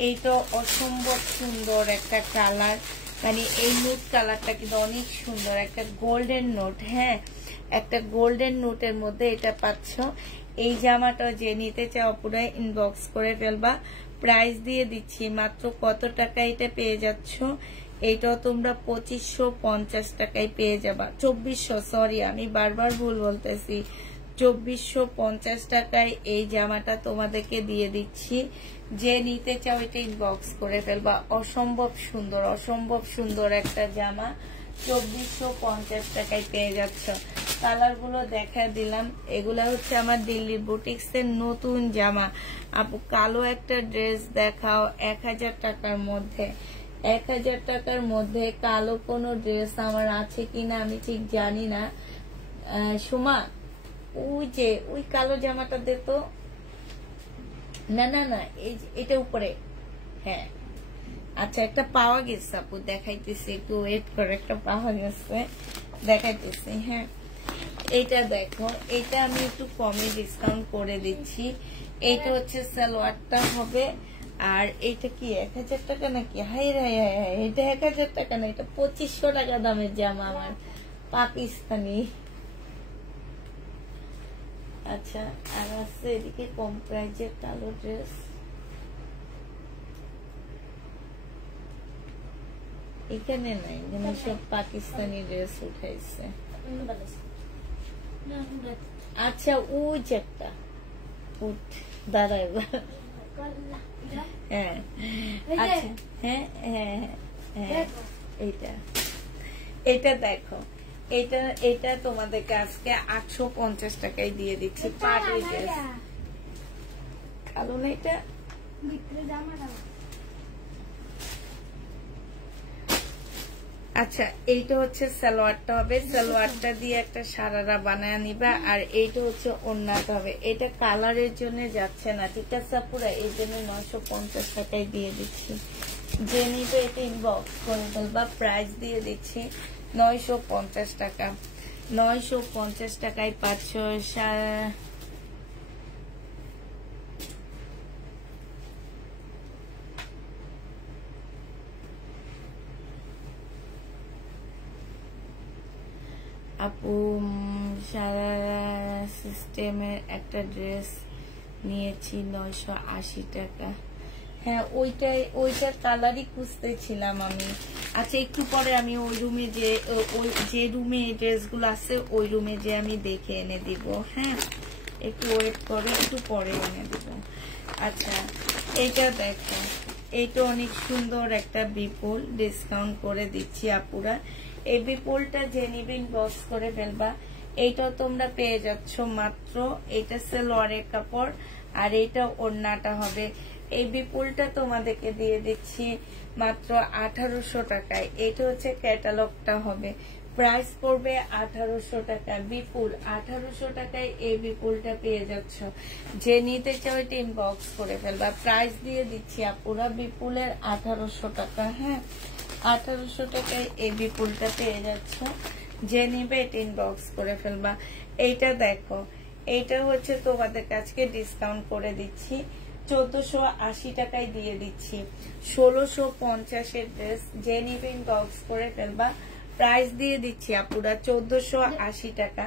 এইটা অসম্ভব সুন্দর একটা কালার, মানে এই নোট কালারটা কিন্তু অনেক সুন্দর, একটা গোল্ডেন নোট। হ্যাঁ, একটা গোল্ডেন নোটের মধ্যে এটা পাচ্ছ। এই জামাটা যে নিতে চাও পুরো ইনবক্স করে ফেলবা। প্রাইস দিয়ে দিচ্ছি মাত্র কত টাকা এটা পেয়ে যাচ্ছ, এইটাও তোমরা 2550 টাকায় পেয়ে যাবা। 2400, সরি আমি বারবার ভুল বলতেছি, 2450 টাকায় এই জামাটা তোমাদেরকে দিয়ে দিচ্ছি। যে নিতে চাও এটা ইনবক্স করে ফেলবা। অসম্ভব সুন্দর, অসম্ভব সুন্দর একটা জামা 2450 টাকায় পেয়ে যাচ্ছ। কালার গুলো দেখা দিলাম। এগুলা হচ্ছে আমার দিল্লি বুটিক্স এর নতুন জামা। আপু কালো একটা ড্রেস দেখাও 1000 টাকার মধ্যে। 1000 টাকার মধ্যে কালো কোনো ড্রেস আমার আছে কিনা আমি ঠিক জানি না। সুমা, ওই যে ওই কালো জামাটা দে তো। না না না, এটা উপরে। হ্যাঁ, আচ্ছা, একটা পাওয়া গেছে আপু, দেখাইতেছি, একটু ওয়েট করে, একটা পাওয়া গেছে, দেখাইতেছি। হ্যাঁ, এইটা দেখো, এটা আমি একটু কমে ডিসকাউন্ট করে দিচ্ছি। এইটা হচ্ছে সালোয়ারটা হবে, আর এইটা কি 1000 টাকা নাকি? হাই হাই হাই হাই, এটা 1000 টাকা না, এটা 2500 টাকা দামের জামা আমার, পাকিস্তানি। আচ্ছা, আর আছে এদিকে কম প্রাইজের কালো ড্রেস। এখানে নাই, এখানে সব পাকিস্তানি ড্রেস উঠাইছে। আচ্ছা, ওই যে একটা উঠ দাঁড়ায়, হ্যাঁ আচ্ছা, হ্যাঁ হ্যাঁ হ্যাঁ, এইটা এটা দেখো, এটা তোমাদেরকে আজকে 850 টাকায় দিয়ে দিচ্ছি। পার্টি ড্রেস কালো না, এটা আচ্ছা, এইটা হচ্ছে সালোয়ারটা হবে, সালোয়ারটা দিয়ে একটা সারারা বানায় নিবা, আর এইটা হচ্ছে ওড়নাটা হবে। এটা কালারের জন্য যাচ্ছে না, ঠিক আছে পুরা, এই জন্য 950 টাকায় দিয়ে দিচ্ছি। যে নিবে এটা ইনবক্স করে ফেলবা। প্রাইস দিয়ে দিচ্ছি 950 টাকা। 950 টাকায় পাচ্ছ আপু। সারা সিস্টেমের একটা ড্রেস নিয়েছি 980 টাকা। হ্যাঁ, ওইটার কালারই খুঁজতেছিলাম আমি। আচ্ছা, একটু পরে আমি ওই রুমে যে রুমে এই ড্রেসগুলো আছে ওই রুমে যে আমি দেখে এনে দিব। হ্যাঁ, একটু ওয়েট করে, একটু পরে এনে দিব। আচ্ছা, এইটা দেখো, এইটা অনেক সুন্দর একটা বিপুল, ডিসকাউন্ট করে দিচ্ছি আপুরা। এই বিপুলটা যে নিবেন বক্স করে ফেলবা। এইটা তোমরা পেয়ে যাচ্ছ মাত্র, এইটা সালোয়ারের কাপড়, আর এইটা ওড়নাটা হবে। এই বিপুলটা তোমাদেরকে দিয়ে দিচ্ছি মাত্র 1800 টাকায়। এটা হচ্ছে ক্যাটালগটা হবে, প্রাইস পড়বে 1800 টাকা। বিপুল 1800 টাকায় এই বিপুলটা পেয়ে যাচ্ছ। যে নিতে চাও এটা ইনবক্স করে ফেলবা। প্রাইস দিয়ে দিচ্ছি আপুরা বিপুলের 1800 টাকা। হ্যাঁ, 1800 টাকায় এই বিপুলটা পেয়ে যাচ্ছ। যে নিবে এটা ইনবক্স করে ফেলবা। এইটা দেখো, এইটা হচ্ছে তোমাদের কাছে ডিসকাউন্ট করে দিচ্ছি, 1480 টাকায় দিয়ে দিচ্ছি। 1650 ড্রেস, যে নিবে ইনবক্স করে ফেলবা। প্রাইস দিয়ে দিচ্ছি আপুরা 1480 টাকা।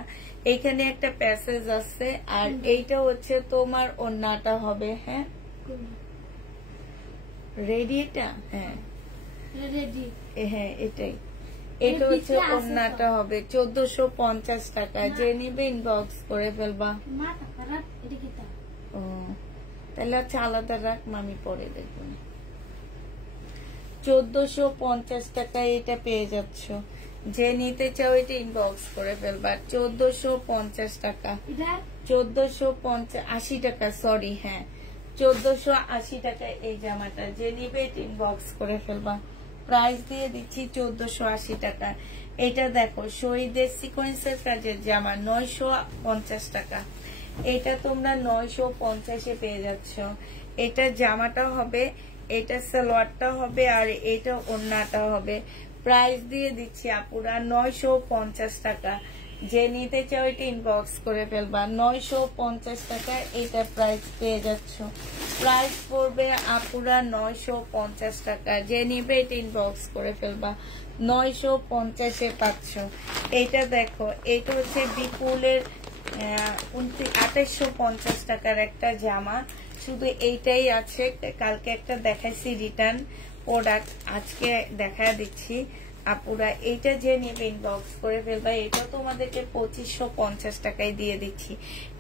এইখানে একটা প্যাসেজ আছে, আর এইটা হচ্ছে তোমার ওন্নাটা হবে। হ্যাঁ রেডি, এটা হ্যাঁ রেডি, হ্যাঁ এটাই। এটা হচ্ছে ওন্নাটা হবে 1450 টাকা। যে নিবে ইনবক্স করে ফেলবা। ও তাহলে হচ্ছে আলাদা রাখ, মামি পরে দেখবো। 1450 টাকায় এটা পেয়ে যাচ্ছ। যে নিতে চাও এটা ইনবক্স করে ফেলবা। 1450 টাকা, 1480 টাকা, সরি হ্যাঁ 1480 টাকায় এই জামাটা। যে নিবে এটা ইনবক্স করে ফেলবা। প্রাইস দিয়ে দিচ্ছি 1480 টাকা। এটা দেখো শহীদের সিকোয়েন্সের কাজের জামা, 950 টাকা। এটা তোমরা 950-এ পেয়ে যাচ্ছ। এটা জামাটা হবে, এটা সালোয়ারটা হবে, আর এটা ওড়নাটা হবে। প্রাইস দিয়ে দিচ্ছি আপুরা 950 টাকা। যে নিতে চাও এটা ইনবক্স করে ফেলবা। 950 টাকা এটা প্রাইস পেয়ে যাচ্ছ। প্রাইস পড়বে আপুরা 950 টাকা। যে নিবে এটা ইনবক্স করে ফেলবা। 950-এ পাচ্ছ। এটা দেখো, এটা হচ্ছে বিপুলের 2850 টাকার একটা জামা। শুধু এইটাই আছে, কালকে একটা দেখাইছি রিটার্ন প্রোডাক্ট, আজকে দেখা দিচ্ছি আপুরা। এইটা যে নেবে ইনবক্স করে ফেলবা। এটা তোমাদেরকে 2550 টাকায় দিয়ে দিচ্ছি।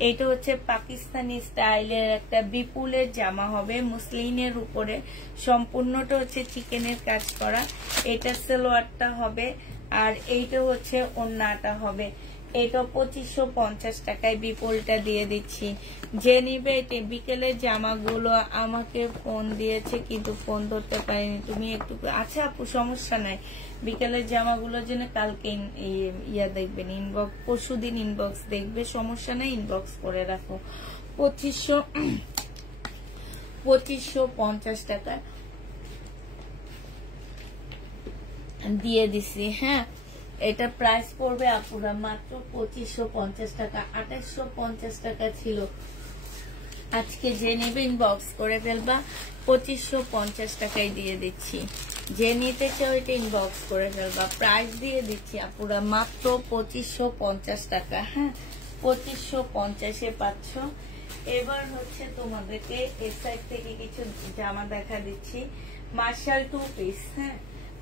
এটা হচ্ছে পাকিস্তানি স্টাইলের একটা বিপুলের জামা হবে, মুসলিনের উপরে, সম্পূর্ণটা হচ্ছে চিকেনের কাজ করা। এটা সালোয়ারটা হবে, আর এইটা হচ্ছে ওড়নাটা হবে। এটা 2550 টাকায় বিপুলটা দিয়ে দিচ্ছি। যে নিবে এটা বিকেলের জামাগুলো আমাকে ফোন দিয়েছে, কিন্তু ফোন ধরতে পারিনি। তুমি একটু আচ্ছা আপু সমস্যা নাই, বিকেলের জামাগুলোর জন্য কালকে ইয়া দেখবেন, ইনবক্স পরশুদিন ইনবক্স দেখবে, সমস্যা নাই, ইনবক্স করে রাখো। 2550 টাকা দিয়ে দিছি। হ্যাঁ, এটা প্রাইস পড়বে আপুরা মাত্র 2550 টাকা। 2850 টাকা ছিল, আজকে যে নেবে ইনবক্স করে ফেলবা। 2550 টাকায় দিয়ে দিচ্ছি। যে নিতে চাও এটা ইনবক্স করে ফেলবা। প্রাইস দিয়ে দিচ্ছি আপুরা মাত্র 2550 টাকা। হ্যাঁ, 2550-এ পাচ্ছ। এবার হচ্ছে তোমাদেরকে এই সাইড থেকে কিছু জামা দেখা দিচ্ছি। মার্শাল 2 পিস। হ্যাঁ,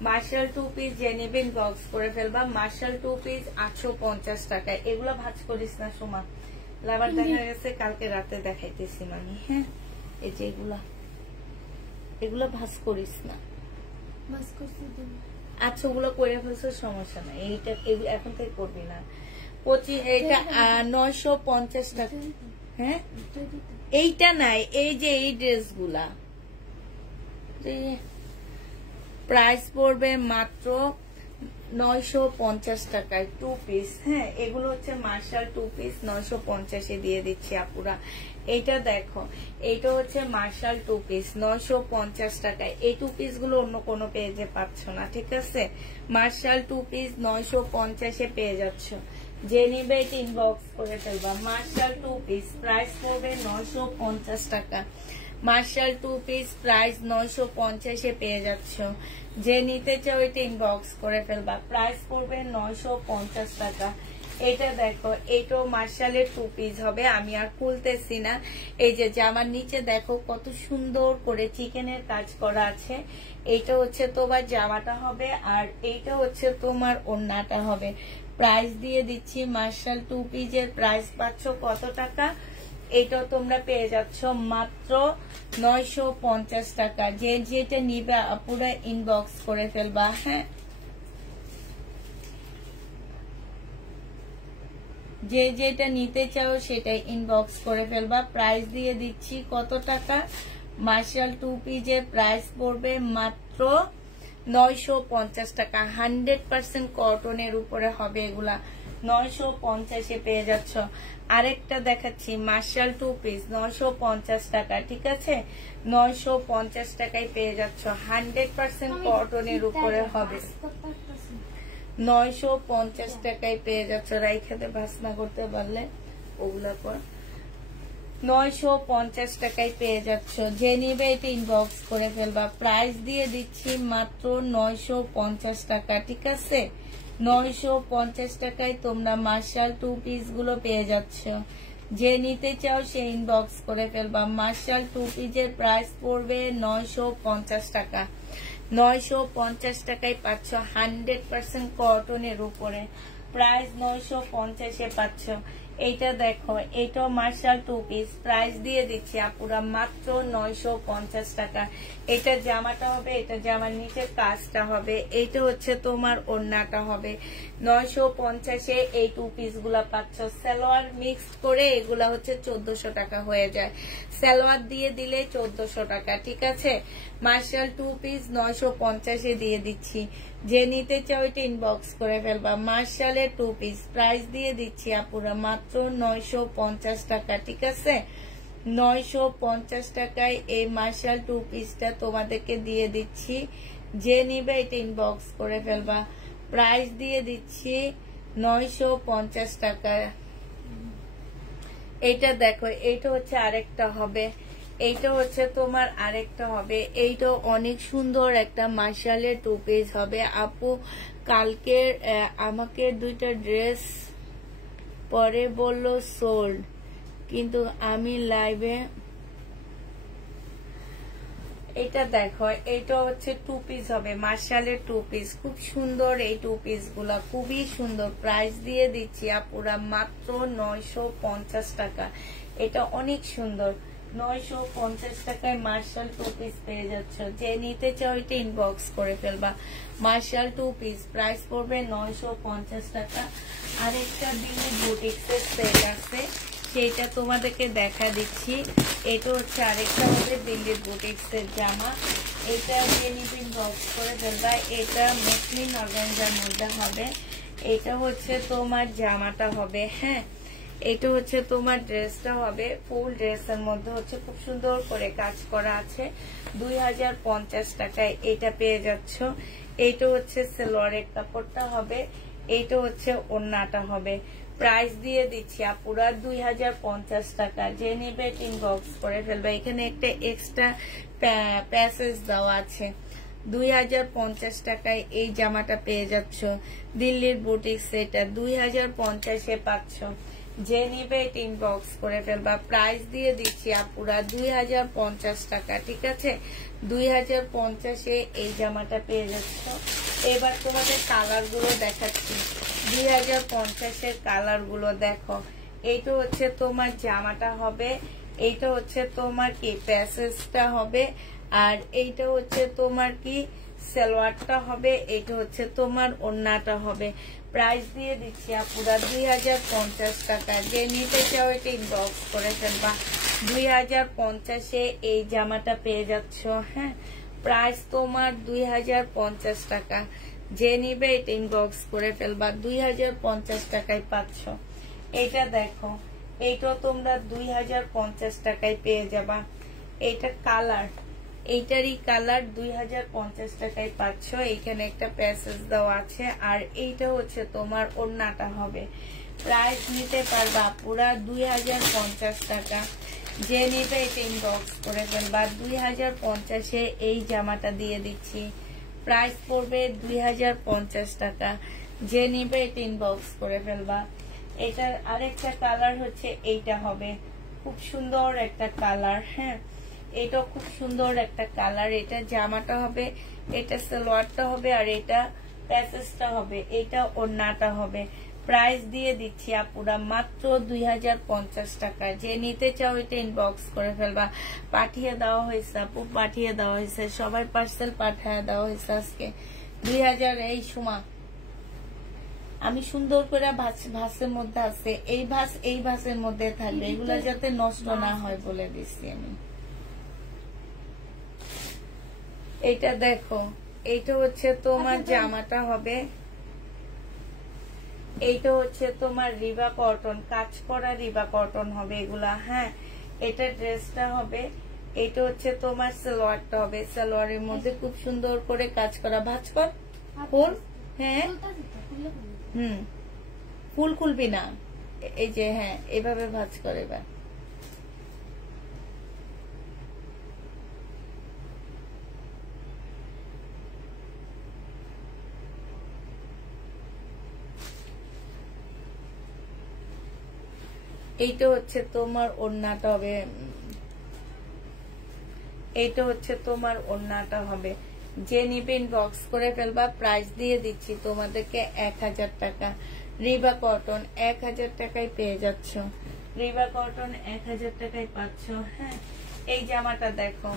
মার্শাল 2 পিস যে নেবে ইনবক্স করে ফেলবা। মার্শাল 2 পিস 850 টাকা। এগুলো ভাঁজ করিস না সোমা, লাভার দেখা গেছে কালকে রাতে দেখাইতেছি মানি। হ্যাঁ, এই যে এগুলো ভাঁজ করিস না। আচ্ছা ওগুলো করে ফেলছো, সমস্যা নাই, এইটা এখন থেকে করবি না। এটা 950 টাকা। হ্যাঁ, এইটা নাই, এই যে এই ড্রেসগুলা প্রাইস পড়বে মাত্র 950 টাকায় 2 পিস। হ্যাঁ, এগুলো হচ্ছে মার্শাল 2 পিস, 950-এ দিয়ে দিচ্ছি আপুরা। এইটা দেখো, এইটা হচ্ছে মার্শাল 2 পিস 950 টাকায়। এই 2 পিস গুলো অন্য কোনো পেজে পাচ্ছ না, ঠিক আছে? মার্শাল 2 পিস 950-এ পেয়ে যাচ্ছ। যে নিবে এটা ইনবক্স করে ফেলবা। মার্শাল 2 পিস প্রাইস পড়বে 950 টাকা। মার্শাল 2 পিস প্রাইস 950-এ পেয়ে যাচ্ছ। যে নিতে চাও এটা ইনবক্স করে ফেলবা। প্রাইস পড়বে 950 টাকা। এটা দেখো, এটাও মার্শালের 2 পিস হবে, আমি আর খুলতেছি না। এই যে জামার নিচে দেখো কত সুন্দর করে চিকেনের কাজ করা আছে। এইটা হচ্ছে তোমার জামাটা হবে, আর এইটা হচ্ছে তোমার ওড়নাটা হবে। প্রাইস দিয়ে দিচ্ছি মার্শাল 2 পিসের প্রাইস পাচ্ছ কত টাকা? এটা তোমরা পেয়ে যাচ্ছ মাত্র 950 টাকা। যে যেটা নিবে পুরো ইনবক্স করে ফেলবা। হ্যাঁ, যে যেটা নিতে চাও সেটাই ইনবক্স করে ফেলবা। প্রাইস দিয়ে দিচ্ছি কত টাকা? মার্শাল টু পিসের প্রাইস পড়বে মাত্র 950 টাকা। 100% কটনের উপরে হবে এগুলা। 950-এ পেয়ে যাচ্ছ। আরেকটা দেখাচ্ছি মার্শাল টু পিস 950 টাকা, ঠিক আছে? 950 টাকায় পেয়ে যাচ্ছ। 100% কটনের উপরে হবে। 950 টাকায় পেয়ে যাচ্ছ। রাইখাতে ভাস না করতে পারলে ওগুলা পর 950 টাকায় পেয়ে যাচ্ছ। যে নিবে এটা ইনবক্স করে ফেলবা। প্রাইস দিয়ে দিচ্ছি মাত্র 950 টাকা, ঠিক আছে? 950 টাকায় তোমরা মার্শাল টু পিস গুলো পেয়ে যাচ্ছ। যে নিতে চাও সে ইনবক্স করে ফেলবা। মার্শাল টু পিসের প্রাইস পড়বে 950 টাকা। 950 টাকায় পাচ্ছ। 100% কটনের উপরে প্রাইস 950-এ পাচ্ছ। এইটা দেখো, এইটাও মার্শাল টু পিস। প্রাইস দিয়ে দিচ্ছি আপুরা মাত্র 950 টাকা। এটা জামাটা হবে, এটা জামার নিচের কাজটা হবে, এইটা হচ্ছে তোমার ওড়নাটা হবে। 950-এ এই টু পিস গুলা পাচ্ছ। সালোয়ার মিক্স করে এগুলা হচ্ছে 1400 টাকা হয়ে যায়। সালোয়ার দিয়ে দিলে 1400 টাকা, ঠিক আছে? মার্শাল টু পিস 950-এ দিয়ে দিচ্ছি। যে নিতে চাও এটা ইনবক্স করে ফেলবা। মার্শালের টু পিস প্রাইস দিয়ে দিচ্ছি আপুরা মাত্র 950 টাকা, ঠিক আছে? 950 টাকায় এই মার্শাল টু পিসটা তোমাদেরকে দিয়ে দিচ্ছি। যে নিবে এটা ইনবক্স করে ফেলবা। প্রাইস দিয়ে দিচ্ছি 950 টাকা। এইটা দেখো, এইটা হচ্ছে আরেকটা হবে, এইটা হচ্ছে তোমার আরেকটা হবে। এইটা অনেক সুন্দর একটা মার্শালের টু পিস হবে। আপু কালকে আমাকে দুইটা ড্রেস পরে বললো সোল্ড, কিন্তু আমি লাইভে এটা দেখো, এটা হচ্ছে টু পিস হবে, মার্শালের টু পিস। খুব সুন্দর এই টু পিস গুলা, খুবই সুন্দর। প্রাইস দিয়ে দিচ্ছি আপুরা মাত্র 950 টাকা। এটা অনেক সুন্দর। 950 টাকায় মার্শাল টু পিস পেয়ে যাচ্ছ। যে নিতে চাও এটা ইনবক্স করে ফেলবা। মার্শাল টু পিস প্রাইস পড়বে 950 টাকা। আরেকটা দিল্লি বুটিক্সের সেট আছে, সেইটা তোমাদেরকে দেখা দিচ্ছি। এটা হচ্ছে আরেকটা হবে দিল্লির বুটিক্সের জামা। এটা যে নিতে ইনবক্স করে ফেলবা। এটা মুসলিম অর্গানজার মধ্যে হবে। এটা হচ্ছে তোমার জামাটা হবে, হ্যাঁ। এটা হচ্ছে তোমার ড্রেসটা হবে। ফুল ড্রেসের মধ্যে হচ্ছে খুব সুন্দর করে কাজ করা আছে। 2050 টাকায় এটা পেয়ে যাচ্ছ। এইটা হচ্ছে সালোয়ারের কাপড়টা হবে, এইটা হচ্ছে ওড়নাটা হবে। প্রাইস দিয়ে দিচ্ছি আপুরা 2050 টাকা। যে নিবে ইনবক্স করে ফেলবে। এখানে একটা এক্সট্রা প্যাসেজ দেওয়া আছে। 2050 টাকায় এই জামাটা পেয়ে যাচ্ছ। দিল্লির বুটিক্স এটা 2050-এ পাচ্ছ। যে নিবে ইনবক্স করে ফেলবা। প্রাইস দিয়ে দিচ্ছি আপুরা 2050 টাকা, ঠিক আছে? 2050-এ এই জামাটা পেয়ে যাচ্ছ। এবার তোমাদের কালার গুলো দেখাচ্ছি। 2050-এর কালার গুলো দেখো। এইটা হচ্ছে তোমার জামাটা হবে, এইটা হচ্ছে তোমার কি প্যাসেজটা হবে, আর এইটা হচ্ছে তোমার কি সালোয়ারটা হবে, এইটা হচ্ছে তোমার ওড়নাটা হবে। প্রাইস দিয়ে দিচ্ছি আপুরা 2050 টাকা। যে নিতে চাও এটা ইনবক্স করে ফেলবা। 2050-এ এই জামাটা পেয়ে যাচ্ছ, হ্যাঁ। প্রাইস তোমার 2050 টাকা। যে নিবে এটা ইনবক্স করে ফেলবা। 2050 টাকায় পাচ্ছ। এটা দেখো, এইটাও তোমরা 2050 টাকায় পেয়ে যাবা। এইটা কালার, এইটারই কালার 2050 টাকায় পাচ্ছ। এইখানে একটা প্যাসেজ দেওয়া আছে, আর এইটা হচ্ছে তোমার ওড়নাটা হবে। প্রাইস নিতে পারবা পুরা 2050 টাকা। যে নিবে এটা ইনবক্স করে ফেলবা। 2050-এ এই জামাটা দিয়ে দিচ্ছি। প্রাইস পড়বে 2050 টাকা। যে নিবে এটা ইনবক্স করে ফেলবা। এটার আরেকটা কালার হচ্ছে এইটা হবে, খুব সুন্দর একটা কালার, হ্যাঁ। এটা খুব সুন্দর একটা কালার। এটা জামাটা হবে, এটা সালোয়ারটা হবে, আর এটা প্যাসেজটা হবে, এটা ওড়নাটা হবে। প্রাইস দিয়ে দিচ্ছি আপুরা মাত্র 2050 টাকা। যে নিতে চাও এটা ইনবক্স করে ফেলবা। পাঠিয়ে দেওয়া হয়েছে আপু, পাঠিয়ে দেওয়া হয়েছে, সবাই পার্সেল পাঠিয়ে দেওয়া হয়েছে আজকে। 2000 এই সময় আমি সুন্দর করে ভাসের মধ্যে আছে, এই ভাসের মধ্যে থাকবে, এগুলা যাতে নষ্ট না হয় বলে দিচ্ছি আমি। এইটা দেখো, এইটা হচ্ছে তোমার জামাটা হবে, এইটা হচ্ছে তোমার রিবা কটন, কাজ করা রিবা কটন হবে এগুলা। হ্যাঁ, এটা ড্রেসটা হবে, এটা হচ্ছে তোমার সালোয়ারটা হবে, সালোয়ারের মধ্যে খুব সুন্দর করে কাজ করা, ভাঁজ কর ফুল। হ্যাঁ ফুল খুলবি না, এই যে হ্যাঁ এভাবে ভাঁজ করে। এবার এইটা হচ্ছে তোমার ওড়নাটা হবে, এইটা হচ্ছে তোমার ওড়নাটা হবে। যে নিবে ইনবক্স করে ফেলবা, প্রাইস দিয়ে দিচ্ছি তোমাদেরকে 1000 টাকা। রিবা কটন 1000 টাকায় পেয়ে যাচ্ছ, রিবা কটন 1000 টাকায় পাচ্ছ। হ্যাঁ, এই জামাটা দেখো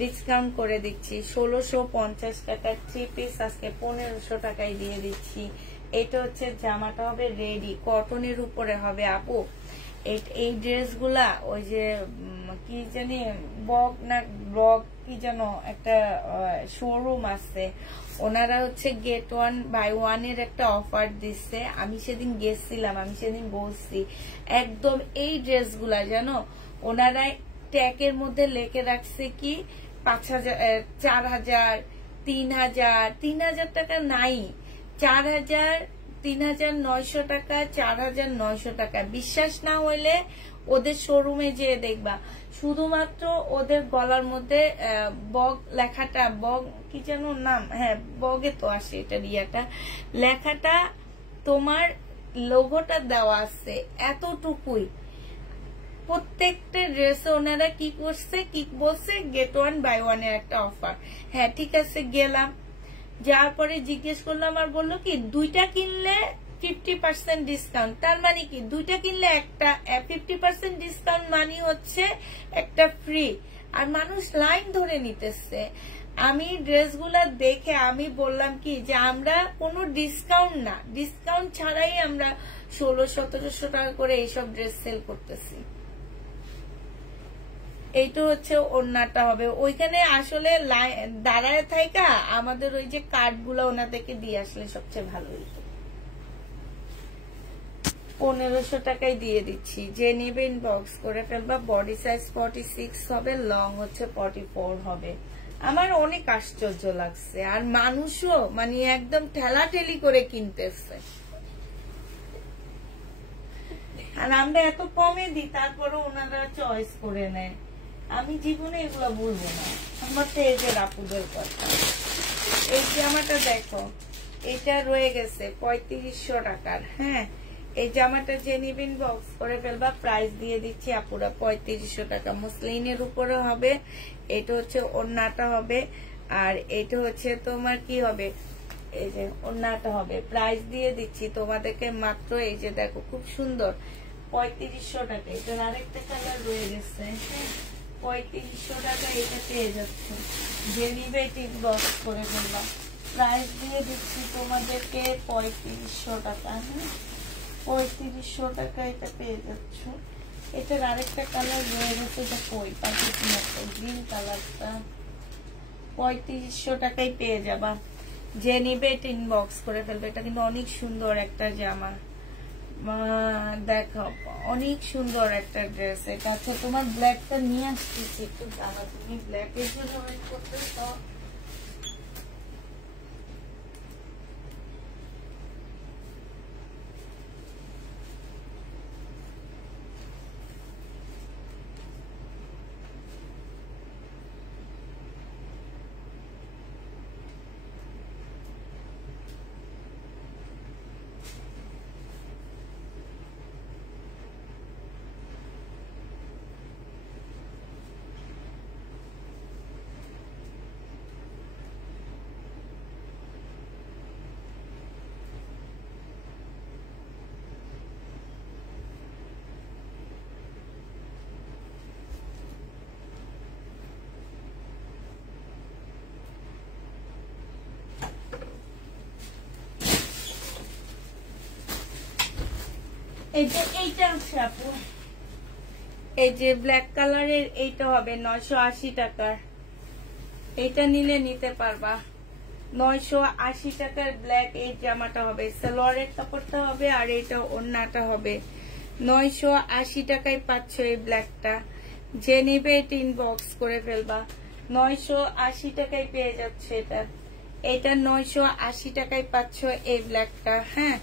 ডিসকাউন্ট করে দিচ্ছি 1650 টাকা, 3 পিস আজকে 1500 টাকায় দিয়ে দিচ্ছি। এটা হচ্ছে জামাটা হবে রেডি, কটনের উপরে হবে আপু। এই ড্রেসগুলা ওই যে কি জানি বক না ব্লক কি যেন একটা শোরুম আছে, ওনারা হচ্ছে গেট 1 বাই 1 এর একটা অফার দিচ্ছে। আমি সেদিন গেছিলাম, আমি সেদিন বলছি একদম এই ড্রেসগুলা জানো ওনারা ট্যাগের মধ্যে লেখে রাখছে কি 5000, 4000, 3000, 3000 টাকা নাই, 4000, 3900 টাকা, 4900 টাকা। বিশ্বাস না হইলে ওদের শোরুমে যেয়ে দেখবা, শুধুমাত্র ওদের গলার মধ্যে বগ লেখাটা, বগ কি যেন নাম, হ্যাঁ বগে তো আসে এটা রিয়াটা, লেখাটা তোমার লোগোটা দেওয়া আছে এতটুকুই। প্রত্যেকটা ড্রেসে ওনারা কি করছে, কি বলছে, গেট 1 বাই 1 এর একটা অফার। হ্যাঁ ঠিক আছে, গেলাম, যাওয়ার পরে জিজ্ঞেস করলাম, আর বললো কি 2টা কিনলে 50% ডিসকাউন্ট। তার মানে কি 2টা কিনলে একটা 50% ডিসকাউন্ট মানে হচ্ছে একটা ফ্রি। আর মানুষ লাইন ধরে নিতেছে। আমি ড্রেসগুলা দেখে আমি বললাম কি যে আমরা কোনো ডিসকাউন্ট না, ডিসকাউন্ট ছাড়াই আমরা 1600-1700 টাকা করে এইসব ড্রেস সেল করতেছি। এইটা হচ্ছে ওড়নাটা হবে। ওইখানে আসলে দাঁড়ায় থাইকা আমাদের ওই যে কার্ড গুলা ওনাদেরকে দিয়ে আসলে সবচেয়ে ভালো হইতো। 1500 টাকায় দিয়ে দিচ্ছি, যে নেবে ইনবক্স করে ফেলবা। বডি সাইজ 46 হবে, লং হচ্ছে 44 হবে। আমার অনেক আশ্চর্য লাগছে, আর মানুষও মানে একদম ঠেলাঠেলি করে কিনতেছে। আর আমরা এত কমে দিই, তারপরে ওনারা চয়েস করে নেয়। আমি জীবনে এগুলো বলবো না, আমার তো এই যে রাপুদের কথা। এই জামাটা দেখো, এটা রয়ে গেছে 3500 টাকার। হ্যাঁ, এই জামাটা যে নিবেন বক্স করে ফেলবা, প্রাইস দিয়ে দিচ্ছি আপুরা 3500 টাকা। মুসলিনের উপরে হবে, এটা হচ্ছে ওড়নাটা হবে, আর এটা হচ্ছে তোমার কি হবে, এই যে ওড়নাটা হবে। প্রাইস দিয়ে দিচ্ছি তোমাদেরকে মাত্র, এই যে দেখো খুব সুন্দর 3500 টাকা। এটার আরেকটা কালার রয়ে গেছে, 3500 টাকা এটা পেয়ে যাচ্ছে। যে নিবে টিক বক্স করে ফেলবা, প্রাইস দিয়ে দিচ্ছি তোমাদেরকে 3500 টাকা। হ্যাঁ, 3500 টাকা এটা পেয়ে যাচ্ছ। এটার আরেকটা কালার রয়ে গেছে, এটা কই পাচ্ছি না, গ্রিন কালারটা। 3500 টাকায় পেয়ে যাবা। যে নিবে এটা ইনবক্স করে ফেলবে। এটা কিন্তু অনেক সুন্দর একটা জামা, দেখো অনেক সুন্দর একটা ড্রেস। এটা হচ্ছে তোমার ব্ল্যাকটা নিয়ে আসতেছি, একটু জামা তুমি ব্ল্যাকের জন্য ওয়েট করতেছ। এইটা হচ্ছে আপু, এই যে ব্ল্যাক কালারের এইটা হবে 980 টাকার। এটা নিলে নিতে পারবা। 980 টাকার ব্ল্যাক এই জামাটা হবে, সালোয়ারের কাপড়টা হবে আর এটা ওড়নাটা হবে। 980 টাকায় পাচ্ছ এই ব্ল্যাকটা, যে নিবে এটা ইনবক্স করে ফেলবা। 980 টাকায় পেয়ে যাচ্ছে এটা। এটা 980 টাকায় পাচ্ছ এই ব্ল্যাকটা। হ্যাঁ,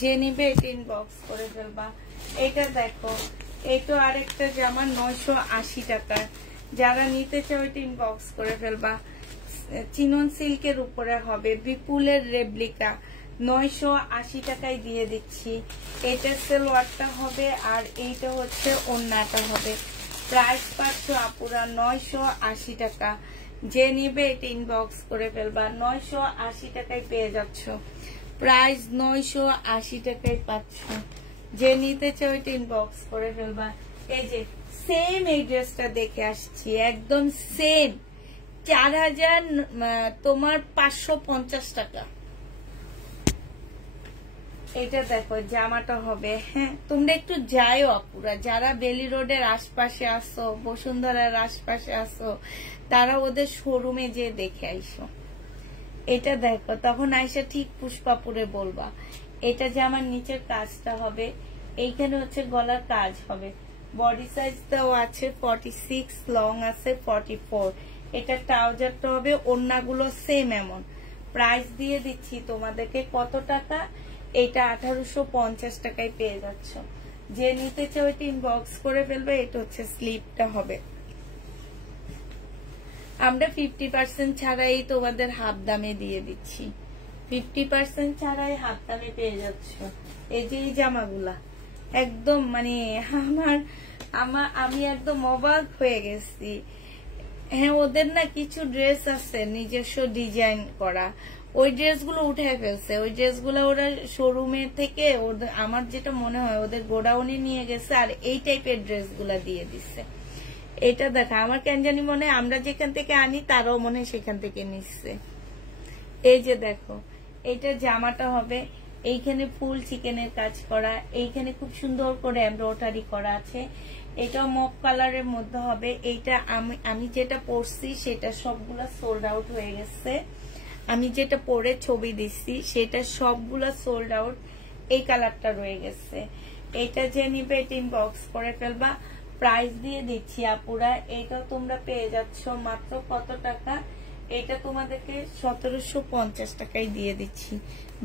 যে নিবে এটা ইনবক্স করে ফেলবা। এটা দেখো, এটা আরেকটা জামা 980 টাকা, যারা নিতে চাও এটা ইনবক্স করে ফেলবা। চিনন সিল্কের উপরে হবে, বিপুলের রেপ্লিকা, 980 টাকায় দিয়ে দিচ্ছি। এটা সালোয়ারটা হবে আর এইটা হচ্ছে ওড়নাটা হবে। প্রাইস পাচ্ছ আপুরা 980 টাকা, যে নিবে এটা ইনবক্স করে ফেলবা। 980 টাকায় পেয়ে যাচ্ছ, প্রাইস 980 টাকায় পাচ্ছ, যে নিতে চাও এটা ইনবক্স করে ফেলবা। এই যে সেম এই ড্রেসটা দেখে আসছি, একদম সেম, 4000 তোমার 550 টাকা। এটা দেখো জামাটা হবে। হ্যাঁ, তোমরা একটু যাইও আপুরা, যারা বেলি রোডের আশপাশে আসো, বসুন্ধরার আশপাশে আসো, তারা ওদের শোরুমে যে দেখে আইসো। এটা দেখো, তখন আইসা ঠিক পুষ্পাপুরে বলবা। এটা জামার নিচের কাজটা হবে, এইখানে হচ্ছে গলার কাজ হবে। বডি সাইজটাও আছে 46, লং আছে 44। এটা ট্রাউজারটা হবে, ওড়নাগুলো সেম এমন। প্রাইস দিয়ে দিচ্ছি তোমাদেরকে কত টাকা, এটা 1850 টাকায় পেয়ে যাচ্ছ। যে নিতে চাও এটা ইনবক্স করে ফেলবে। এটা হচ্ছে স্লিপটা হবে। আমরা 50% ছাড়াই তোমাদের হাফ দামে দিয়ে দিচ্ছি, 50% ছাড়াই হাফ দামে পেয়ে যাচ্ছ। এই যে এই জামাগুলা একদম মানে আমি একদম অবাক হয়ে গেছি। হ্যাঁ, ওদের না কিছু ড্রেস আছে নিজস্ব ডিজাইন করা, ওই ড্রেসগুলো উঠে ফেলছে। ওই ড্রেসগুলো ওরা শোরুমের থেকে আমার যেটা মনে হয় ওদের গোডাউনে নিয়ে গেছে আর এই টাইপের ড্রেসগুলা দিয়ে দিচ্ছে। এটা দেখা আমার কেন জানি মনে হয় আমরা যেখান থেকে আনি তারাও মনে হয় সেখান থেকে নিচ্ছে। এই যে দেখো, এটা জামাটা হবে, এইখানে ফুল চিকেনের কাজ করা, এইখানে খুব সুন্দর করে এমব্রয়ডারি করা আছে। এটা মক কালারের মধ্যে হবে। এইটা আমি যেটা পরছি সেটা সবগুলা সোল্ড আউট হয়ে গেছে। আমি যেটা পরে ছবি দিচ্ছি সেটা সবগুলা সোল্ড আউট, এই কালারটা রয়ে গেছে। এটা যে নিবে এটা ইনবক্স করে ফেলবা। প্রাইস দিয়ে দিচ্ছি আপুরা, এটা তোমরা পেয়ে যাচ্ছ মাত্র কত টাকা, এটা তোমাদেরকে 1750 টাকায় দিয়ে দিচ্ছি।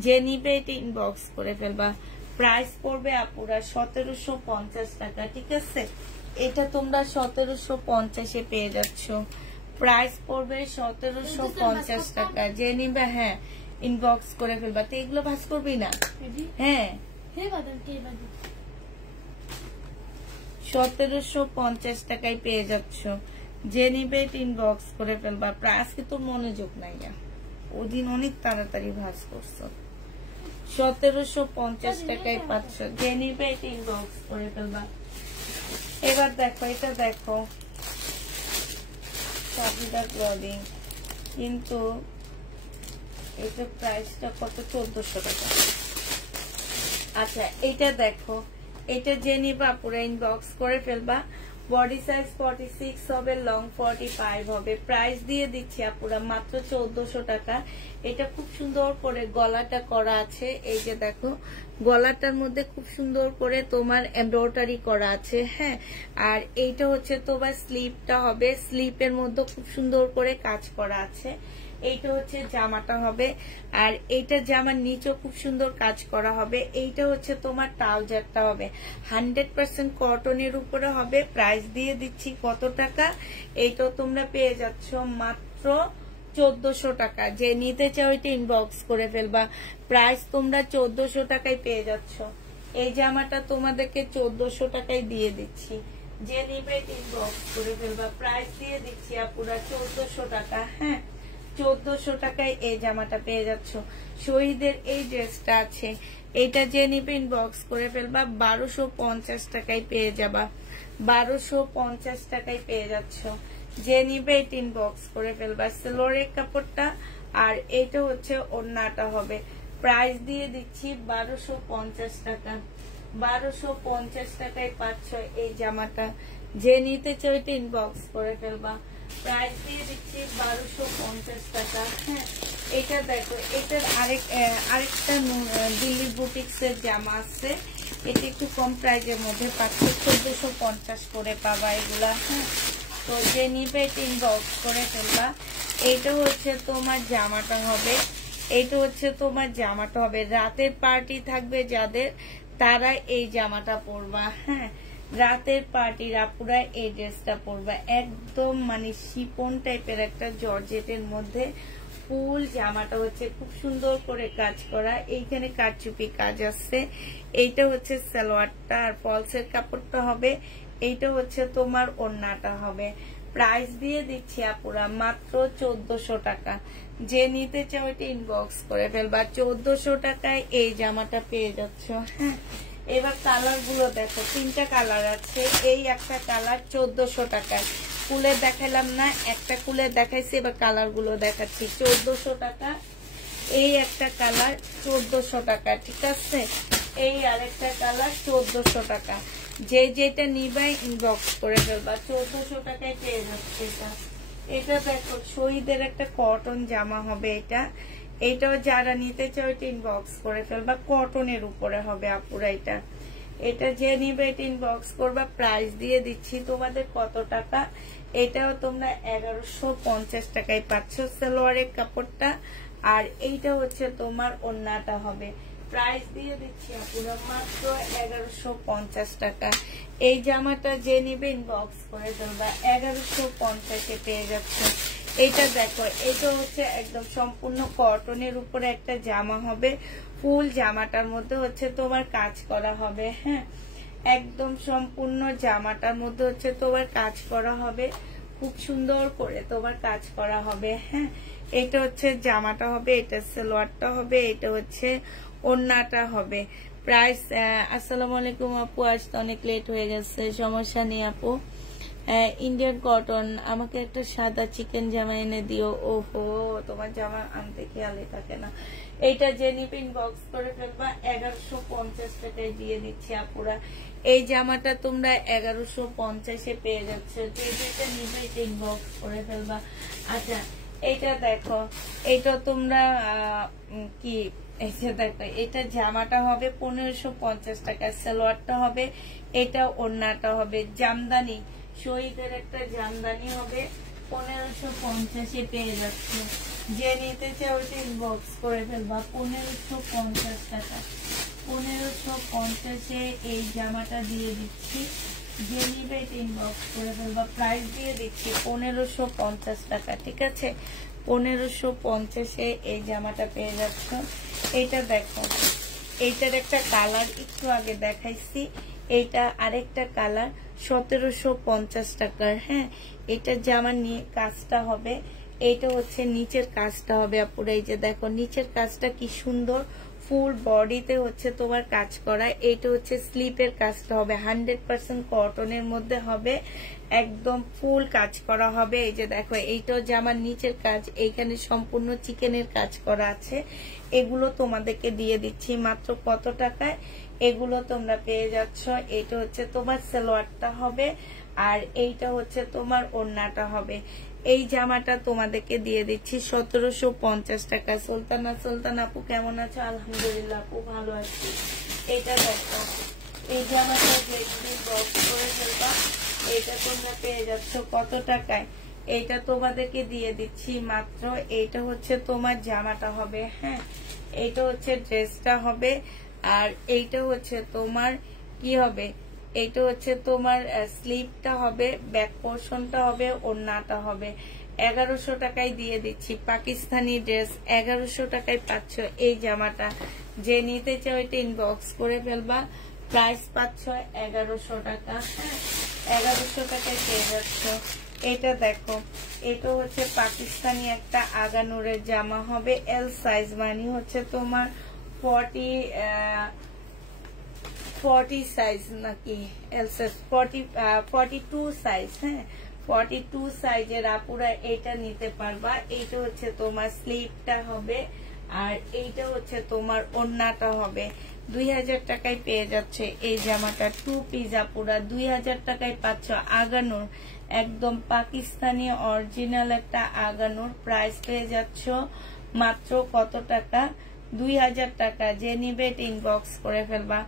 যে নিবে এটা ইনবক্স করে ফেলবা। প্রাইস পড়বে আপুরা 1750 টাকা, ঠিক আছে? এটা তোমরা 1750-এ পেয়ে যাচ্ছ। প্রাইস পড়বে 1750 টাকা, যে নিবে হ্যাঁ ইনবক্স করে ফেলবা। তো এগুলো ভাস করবি না? হ্যাঁ, 1750 টাকায় পেয়ে যাচ্ছ। যে নিবে ইনবক্স করে ফেলবা। আজকে তোর মনোযোগ নাই না, ওদিন অনেক তাড়াতাড়ি ভাস করছো। 1750 টাকায় পাচ্ছ, যে নিবে ইনবক্স করে ফেলবা। এবার দেখো, এটা দেখো চাবিদার ক্লদিং, কিন্তু এটা প্রাইসটা কত, 1400 টাকা। আচ্ছা, এটা দেখো, এটা যে নিবা পুরো ইনবক্স করে ফেলবা। বডি সাইজ 46 হবে, লং 45 হবে। প্রাইস দিয়ে দিচ্ছি আপুরা মাত্র 1400 টাকা। এটা খুব সুন্দর করে গলাটা করা আছে, এই যে দেখো গলাটার মধ্যে খুব সুন্দর করে তোমার এমব্রয়ডারি করা আছে। হ্যাঁ, আর এইটা হচ্ছে তোমার স্লিপটা হবে, স্লিপের মধ্যে খুব সুন্দর করে কাজ করা আছে। এইটা হচ্ছে জামাটা হবে, আর এইটা জামার নিচেও খুব সুন্দর কাজ করা হবে। এইটা হচ্ছে তোমার ট্রাউজারটা হবে, 100% কটনের উপরে হবে। প্রাইস দিয়ে দিচ্ছি কত টাকা, এইটাও তোমরা পেয়ে যাচ্ছ মাত্র 1400 টাকা। যে নিতে চাও এটা ইনবক্স করে ফেলবা। প্রাইস তোমরা 1400 টাকায় পেয়ে যাচ্ছ। এই জামাটা তোমাদেরকে 1400 টাকায় দিয়ে দিচ্ছি। যে নিবে ইনবক্স করে ফেলবা। প্রাইস দিয়ে দিচ্ছি আপুরা 1400 টাকা। হ্যাঁ, 1400 টাকায় এই জামাটা পেয়ে যাচ্ছ। শহীদের এই ড্রেসটা আছে, এটা যে নিবে ইনবক্স করে ফেলবা। 1250 টাকায় পেয়ে যাবা, 1250 টাকায় পেয়ে যাচ্ছ। যে নিবে এটা ইনবক্স করে ফেলবা। সালোয়ারের কাপড়টা আর এটা হচ্ছে ওড়নাটা হবে। প্রাইস দিয়ে দিচ্ছি 1250 টাকা। 1250 টাকায় পাচ্ছ এই জামাটা। যে নিতে চাও এটা ইনবক্স করে ফেলবা। প্রাইস দিয়ে দিচ্ছি 1250 টাকা। হ্যাঁ, এটা দেখো, এটার আরেকটা দিল্লি বুটিক্সের জামা আছে, এটা একটু কম প্রাইজের মধ্যে পাচ্ছ, 1450 করে পাবা এগুলা। হ্যাঁ, তো যে নিবে এটা ইনবক্স করে ফেলবা। এইটা হচ্ছে তোমার জামাটা হবে, এইটা হচ্ছে তোমার জামাটা হবে, রাতের পার্টি থাকবে যাদের, তারা এই জামাটা পরবা। হ্যাঁ, রাতের পার্টির আপুরা এই ড্রেসটা পরবা, একদম মানে শিপন টাইপের একটা জর্জেটের মধ্যে ফুল জামাটা হচ্ছে খুব সুন্দর করে কাজ করা, এইখানে কারচুপি কাজ আছে। এইটা হচ্ছে সালোয়ারটা, আর ফলসের কাপড়টা হবে, এইটা হচ্ছে তোমার ওড়নাটা হবে। প্রাইস দিয়ে দিচ্ছি আপুরা মাত্র 1400 টাকা। যে নিতে চাও এটা ইনবক্স করে ফেলবা, 1400 টাকায় এই জামাটা পেয়ে যাচ্ছ। হ্যাঁ, এবার কালার গুলো দেখো, 3টা কালার আছে। এই একটা কালার 1400 টাকায়, কুলে দেখালাম না, একটা কুলে দেখাইছি, এবার কালার গুলো দেখাচ্ছি। 1400 টাকা এই একটা কালার, 1400 টাকা, ঠিক আছে। এই আরেকটা কালার 1400 টাকা। যে যেটা নিবাই ইনবক্স করে ফেলবা, 1400 টাকায় পেয়ে যাচ্ছে এটা। এটা দেখো শহীদের একটা কটন জামা হবে এটা, এইটাও যারা নিতে চাও এটা ইনবক্স করে ফেলবা, কটনের উপরে হবে আপুরা এটা। এটা যে নিবে এটা ইনবক্স করবা। প্রাইস দিয়ে দিচ্ছি তোমাদের কত টাকা, এটাও তোমরা 1150 টাকায় পাচ্ছ সালোয়ারের কাপড়টা, আর এইটা হচ্ছে তোমার ওড়নাটা হবে। প্রাইস দিয়ে দিচ্ছি আপুরা মাত্র 1150 টাকা। এই জামাটা যে নিবে ইনবক্স করে ফেলবা, 1150-এ পেয়ে যাচ্ছে। এইটা দেখো, এটা হচ্ছে একদম সম্পূর্ণ কটনের উপরে একটা জামা হবে, ফুল জামাটার মধ্যে হচ্ছে তোমার কাজ করা হবে। হ্যাঁ, একদম সম্পূর্ণ জামাটার মধ্যে হচ্ছে তোমার কাজ করা হবে, খুব সুন্দর করে তোমার কাজ করা হবে। হ্যাঁ, এটা হচ্ছে জামাটা হবে, এটা সালোয়ারটা হবে, এটা হচ্ছে ওড়নাটা হবে। প্রাইস আসসালামু আলাইকুম আপু, আসতে অনেক লেট হয়ে গেছে, সমস্যা নেই আপু। ইন্ডিয়ান কটন, আমাকে একটা সাদা চিকেন জামা এনে দিও। ওহো, তোমার জামা আনতে খেয়ালই থাকে না। এইটা যে নিবে ইনবক্স করে ফেলবা, 1150 টাকায় দিয়ে দিচ্ছি আপুরা। এই জামাটা তোমরা 1150-এ পেয়ে যাচ্ছে, যে যেটা নিবে এটা ইনবক্স করে ফেলবা। আচ্ছা, এইটা দেখো, এইটা তোমরা কি, এই যে দেখো, এটা জামাটা হবে 1550 টাকা, সালোয়ারটা হবে, এটা ওড়নাটা হবে। জামদানি, শহীদের একটা জামদানি হবে, 1550-এ পেয়ে যাচ্ছে। যে নিতে চাও ওটা ইনবক্স করে ফেলবা, 1550 টাকা। 1550-এ এই জামাটা দিয়ে দিচ্ছি, যে নিবে এটা ইনবক্স করে ফেলবা। প্রাইস দিয়ে দিচ্ছি 1550 টাকা, ঠিক আছে। 1550-এ এই জামাটা পেয়ে যাচ্ছ। এইটা দেখো, এইটার একটা কালার একটু আগে দেখাইছি, এইটা আরেকটা কালার 1750 টাকার। হ্যাঁ, এটা জামা নিয়ে কাজটা হবে, এইটা হচ্ছে নিচের কাজটা হবে আপুরা। এই যে দেখো নিচের কাজটা কি সুন্দর, ফুল বডিতে হচ্ছে তোমার কাজ করা। এইটা হচ্ছে স্লিপের কাজটা হবে, 100% কটনের মধ্যে হবে, একদম ফুল কাজ করা হবে। এই যে দেখো, এইটাও জামার নিচের কাজ, এইখানে সম্পূর্ণ চিকেনের কাজ করা আছে। এগুলো তোমাদেরকে দিয়ে দিচ্ছি মাত্র কত টাকায়, এগুলো তোমরা পেয়ে যাচ্ছ। এইটা হচ্ছে তোমার সালোয়ারটা হবে, আর এইটা হচ্ছে তোমার ওড়নাটা হবে। এই জামাটা তোমাদেরকে দিয়ে দিচ্ছি 1750 টাকা। সুলতান আপু কেমন আছো? আলহামদুলিল্লাহ আপু ভালো আছি। এটা দেখো, এই জামাটা দেখবি বক্স করে ফেলবা, এটা তোমরা পেয়ে যাচ্ছ কত টাকায়, এইটা তোমাদেরকে দিয়ে দিচ্ছি মাত্র। এইটা হচ্ছে তোমার জামাটা হবে। হ্যাঁ, এইটা হচ্ছে ড্রেসটা হবে, আর এইটা হচ্ছে তোমার কি হবে, এইটা হচ্ছে তোমার স্লিভটা হবে, ব্যাক পোর্শনটা হবে, ওড়নাটা হবে। 1100 টাকায় দিয়ে দিচ্ছি পাকিস্তানি ড্রেস, 1100 টাকায় পাচ্ছ এই জামাটা। যে নিতে চাও এটা ইনবক্স করে ফেলবা। প্রাইস পাচ্ছ 1100 টাকা। হ্যাঁ, 1100 টাকায় পেয়ে যাচ্ছ। এটা দেখো, এটা হচ্ছে পাকিস্তানি একটা আগানুরের জামা হবে, এল সাইজ, মানে হচ্ছে তোমার 40 সাইজ নাকি এল সাইজ, 42 সাইজ। হ্যাঁ, 42 সাইজের আপুরা এটা নিতে পারবা। এইটা হচ্ছে তোমার স্লিভটা হবে, আর এইটা হচ্ছে তোমার ওড়নাটা হবে। 2000 টাকায় পেয়ে যাচ্ছে এই জামাটা, 2 পিস আপুরা 2000 টাকায় পাচ্ছ। আগানোর একদম পাকিস্তানি অরিজিনাল একটা আগানোর প্রাইস পেয়ে যাচ্ছ মাত্র কত টাকা 2000 টাকা। যে নিবে ইনবক্স করে ফেলবা,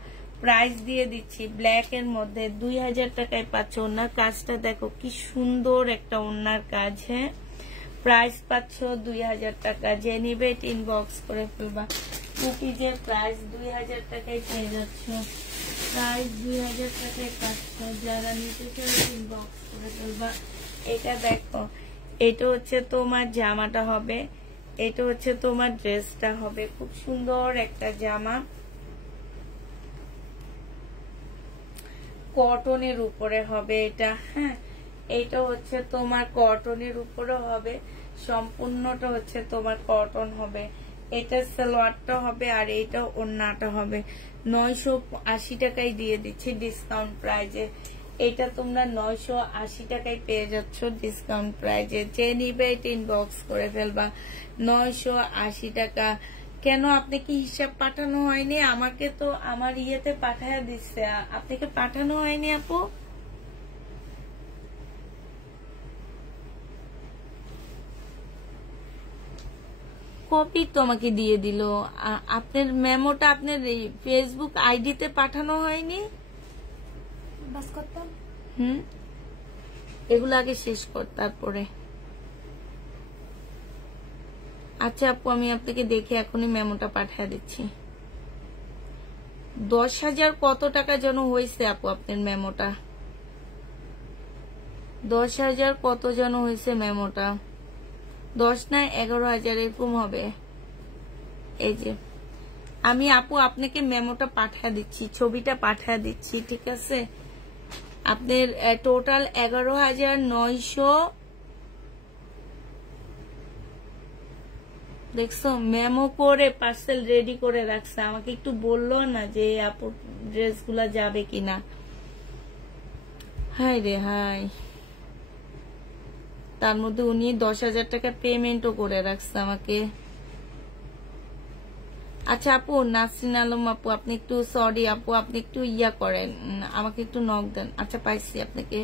প্রাইস দিয়ে দিচ্ছি ব্ল্যাক এর মধ্যে 2000 টাকায় পাচ্ছ। ওনার কাজটা দেখো কি সুন্দর একটা ওনার কাজ, হ্যাঁ প্রাইস পাচ্ছ 2000 টাকা। যে নিবে ইনবক্স করে ফেলবা। কুকিজের প্রাইস 2000 টাকায় পেয়ে যাচ্ছ, প্রাইস 2000 টাকায় পাচ্ছ। যারা নিতে চাই ইনবক্স করে ফেলবা। এটা দেখো, এটা হচ্ছে তোমার জামাটা হবে, এটা হচ্ছে তোমার ড্রেসটা হবে। খুব সুন্দর একটা জামা, কটনের উপরে হবে এটা, হ্যাঁ এটা হচ্ছে তোমার কটনের উপরে হবে, সম্পূর্ণটা হচ্ছে তোমার কটন হবে। এটা সালোয়ারটা হবে আর এটা ওড়নাটা হবে। 980 টাকায় দিয়ে দিচ্ছি ডিসকাউন্ট প্রাইজে। এটা তোমরা 980 টাকায় পেয়ে যাচ্ছ ডিসকাউন্ট প্রাইজে। যে নিবে এটা ইনবক্স করে ফেলবা। 980 টাকা। কেন আপনি কি হিসাব পাঠানো হয়নি? আমাকে তো আমার ইয়েতে পাঠায় দিচ্ছে, আপনাকে পাঠানো হয়নি আপু? কপি তো আমাকে দিয়ে দিল। আপনার মেমোটা আপনার ফেসবুক আইডিতে পাঠানো হয়নি? বাস করতাম। এগুলো আগে শেষ কর তারপরে। আচ্ছা আপু, আমি আপনাকে দেখে এখনই মেমোটা পাঠিয়ে দিচ্ছি। 10,000 কত টাকা যেন হয়েছে আপু আপনার মেমোটা? 10,000 কত যেন হয়েছে মেমোটা? 10 না 11,000 এরকম হবে। এই যে আমি আপু আপনাকে মেমোটা পাঠিয়ে দিচ্ছি, ছবিটা পাঠিয়ে দিচ্ছি, ঠিক আছে? আপনার টোটাল 11,900। দেখছো মেমো করে পার্সেল রেডি করে রাখছে। আমাকে একটু বললো না যে আপু ড্রেসগুলা যাবে কিনা। হাই রে হাই, তার মধ্যে উনি 10,000 টাকা পেমেন্টও করে রাখছে আমাকে। আচ্ছা আপু, নাসরিন আলম আপু, আপনি একটু সরি আপু, আপনি একটু ইয়া করেন, আমাকে একটু নক দেন। আচ্ছা পাইছি আপনাকে,